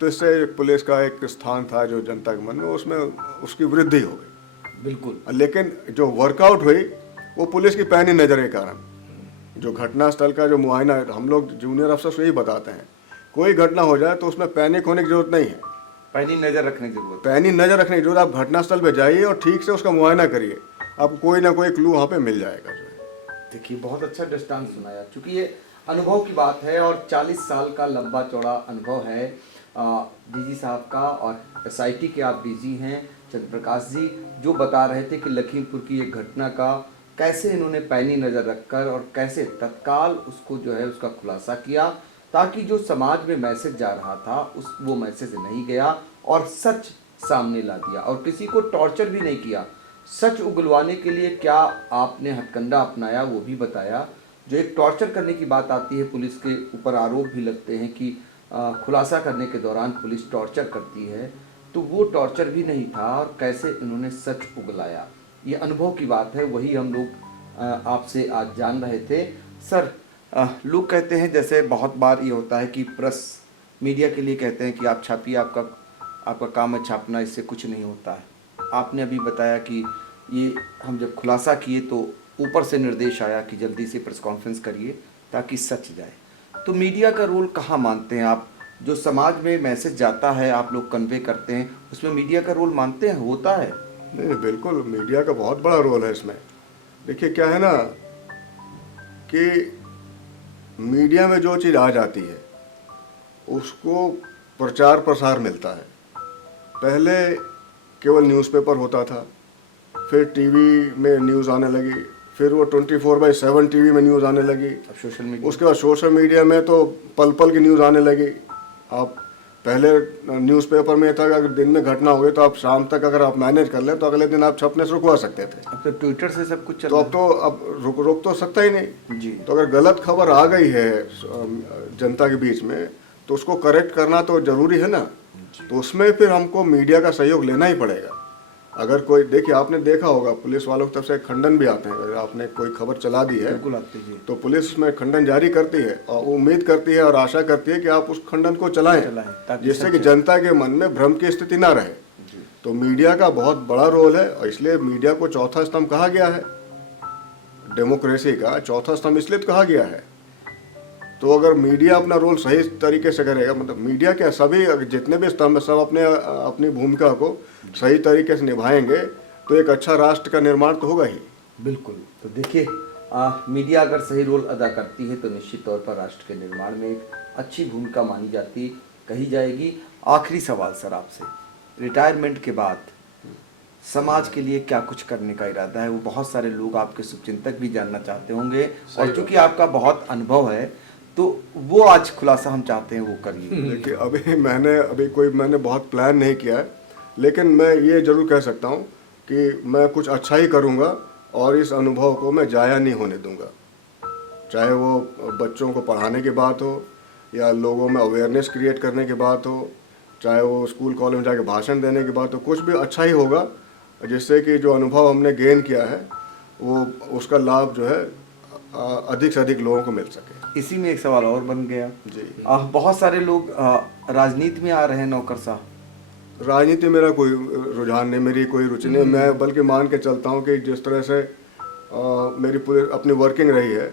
तो इससे पुलिस का एक स्थान था जो जनता के मन में, उसमें उसकी वृद्धि हो गई। बिल्कुल। लेकिन जो वर्कआउट हुई वो पुलिस की पैनी नज़र के कारण। जो घटना स्थल का जो मुआयना है, हम लोग जूनियर अफसर से यही बताते हैं, कोई घटना हो जाए तो उसमें पैनिक होने की जरूरत नहीं है, पैनी नजर रखने की जरूरत पैनी नज़र रखने की जरूरत। आप घटना स्थल पर जाइए और ठीक से उसका मुआयना करिए, आपको कोई ना कोई क्लू वहाँ पे मिल जाएगा जो है। देखिए बहुत अच्छा दृष्टांत सुनाया, क्योंकि ये अनुभव की बात है और 40 साल का लंबा चौड़ा अनुभव है डीजी साहब का। और एसआईटी के आप डीजी हैं चंद्र प्रकाश जी, जो बता रहे थे कि लखीमपुर की एक घटना का कैसे इन्होंने पैनी नज़र रखकर और कैसे तत्काल उसको जो है उसका खुलासा किया, ताकि जो समाज में मैसेज जा रहा था वो मैसेज नहीं गया और सच सामने ला दिया और किसी को टॉर्चर भी नहीं किया। सच उगलवाने के लिए क्या आपने हथकंडा अपनाया वो भी बताया। जो एक टॉर्चर करने की बात आती है, पुलिस के ऊपर आरोप भी लगते हैं कि खुलासा करने के दौरान पुलिस टॉर्चर करती है, तो वो टॉर्चर भी नहीं था और कैसे इन्होंने सच उगलाया। ये अनुभव की बात है, वही हम लोग आपसे आज जान रहे थे। सर, लोग कहते हैं, जैसे बहुत बार ये होता है कि प्रेस मीडिया के लिए कहते हैं कि आप छापिए, आपका काम है छापना, इससे कुछ नहीं होता है। आपने अभी बताया कि ये हम जब खुलासा किए तो ऊपर से निर्देश आया कि जल्दी से प्रेस कॉन्फ्रेंस करिए ताकि सच जाए। तो मीडिया का रोल कहाँ मानते हैं आप? जो समाज में मैसेज जाता है आप लोग कन्वे करते हैं, उसमें मीडिया का रोल मानते हैं होता है? नहीं, बिल्कुल मीडिया का बहुत बड़ा रोल है इसमें। देखिए क्या है ना कि मीडिया में जो चीज़ आ जाती है उसको प्रचार प्रसार मिलता है। पहले केवल न्यूज़पेपर होता था, फिर टीवी में न्यूज़ आने लगी, फिर वो 24/7 टीवी में न्यूज़ आने लगी, अब सोशल मीडिया, उसके बाद सोशल मीडिया में तो पल पल की न्यूज़ आने लगी। आप पहले न्यूज़पेपर में था कि अगर दिन में घटना हो गई तो आप शाम तक अगर आप मैनेज कर लें तो अगले दिन आप छपने से रुकवा सकते थे। अब तो ट्विटर से सब कुछ चल तो रहा अब तो अब रुक तो सकता ही नहीं है। जी। तो अगर गलत खबर आ गई है जनता के बीच में तो उसको करेक्ट करना तो जरूरी है ना। तो उसमें फिर हमको मीडिया का सहयोग लेना ही पड़ेगा। अगर कोई, देखिए आपने देखा होगा पुलिस वालों की तरफ से खंडन भी आते हैं। अगर आपने कोई खबर चला दी है बिल्कुल आते जी। तो पुलिस उसमें खंडन जारी करती है और उम्मीद करती है और आशा करती है कि आप उस खंडन को चलाएं ताकि जिससे कि जनता के मन में भ्रम की स्थिति ना रहे। तो मीडिया का बहुत बड़ा रोल है और इसलिए मीडिया को चौथा स्तंभ कहा गया है। डेमोक्रेसी का चौथा स्तंभ इसलिए कहा गया है। तो अगर मीडिया अपना रोल सही तरीके से करेगा, मतलब मीडिया क्या, सभी जितने भी स्तंभ सब अपनी भूमिका को सही तरीके से निभाएंगे तो एक अच्छा राष्ट्र का निर्माण तो होगा ही। बिल्कुल। तो देखिए मीडिया अगर सही रोल अदा करती है तो निश्चित तौर पर राष्ट्र के निर्माण में एक अच्छी भूमिका मानी जाती कही जाएगी। आखिरी सवाल सर आपसे, रिटायरमेंट के बाद समाज के लिए क्या कुछ करने का इरादा है? वो बहुत सारे लोग आपके शुभचिंतक भी जानना चाहते होंगे और चूंकि आपका बहुत अनुभव है तो वो आज खुलासा हम चाहते हैं वो करिए। देखिए मैंने बहुत प्लान नहीं किया है, लेकिन मैं ये ज़रूर कह सकता हूँ कि मैं कुछ अच्छा ही करूँगा और इस अनुभव को मैं ज़ाया नहीं होने दूँगा। चाहे वो बच्चों को पढ़ाने की बात हो या लोगों में अवेयरनेस क्रिएट करने की बात हो, चाहे वो स्कूल कॉलेज में जाके भाषण देने की बात हो, कुछ भी अच्छा ही होगा जिससे कि जो अनुभव हमने गेन किया है वो उसका लाभ जो है अधिक से अधिक लोगों को मिल सके। इसी में एक सवाल और बन गया जी। बहुत सारे लोग राजनीति में आ रहे हैं नौकर साहब। राजनीति मेरा कोई रुझान नहीं, मेरी कोई रुचि नहीं। मैं बल्कि मान के चलता हूँ कि जिस तरह से मेरी पूरी अपनी वर्किंग रही है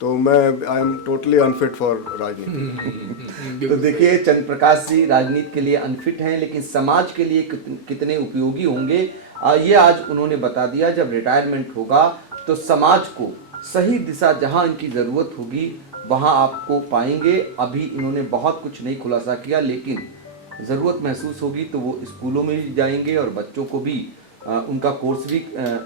तो मैं I am totally unfit for राजनीति। तो देखिए चंद्र प्रकाश जी राजनीति के लिए अनफिट हैं, लेकिन समाज के लिए कितने उपयोगी होंगे ये आज उन्होंने बता दिया। जब रिटायरमेंट होगा तो समाज को सही दिशा जहां इनकी ज़रूरत होगी वहां आपको पाएंगे। अभी इन्होंने बहुत कुछ नहीं खुलासा किया, लेकिन ज़रूरत महसूस होगी तो वो स्कूलों में भी जाएंगे और बच्चों को भी उनका कोर्स भी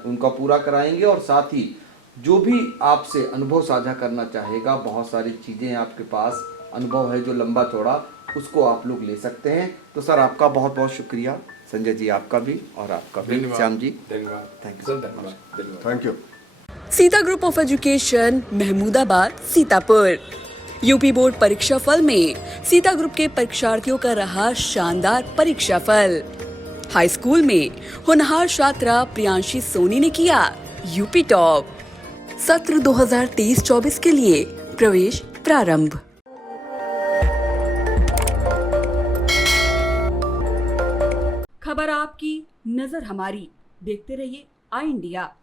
उनका पूरा कराएंगे, और साथ ही जो भी आपसे अनुभव साझा करना चाहेगा, बहुत सारी चीज़ें आपके पास अनुभव है जो लंबा चौड़ा, उसको आप लोग ले सकते हैं। तो सर आपका बहुत बहुत शुक्रिया, संजय जी आपका भी और आपका भी, श्याम जी धन्यवाद। Thank you. सर धन्यवाद। Thank you. Sita group of education, Mahmudabad, Sitapur. UP board परीक्षा फल में सीता ग्रुप के परीक्षार्थियों का रहा शानदार परीक्षा फल। हाई स्कूल में होनहार छात्रा प्रियांशी सोनी ने किया यूपी टॉप। सत्र 2023-24 के लिए प्रवेश प्रारंभ। खबर आपकी, नजर हमारी। देखते रहिए आई इंडिया।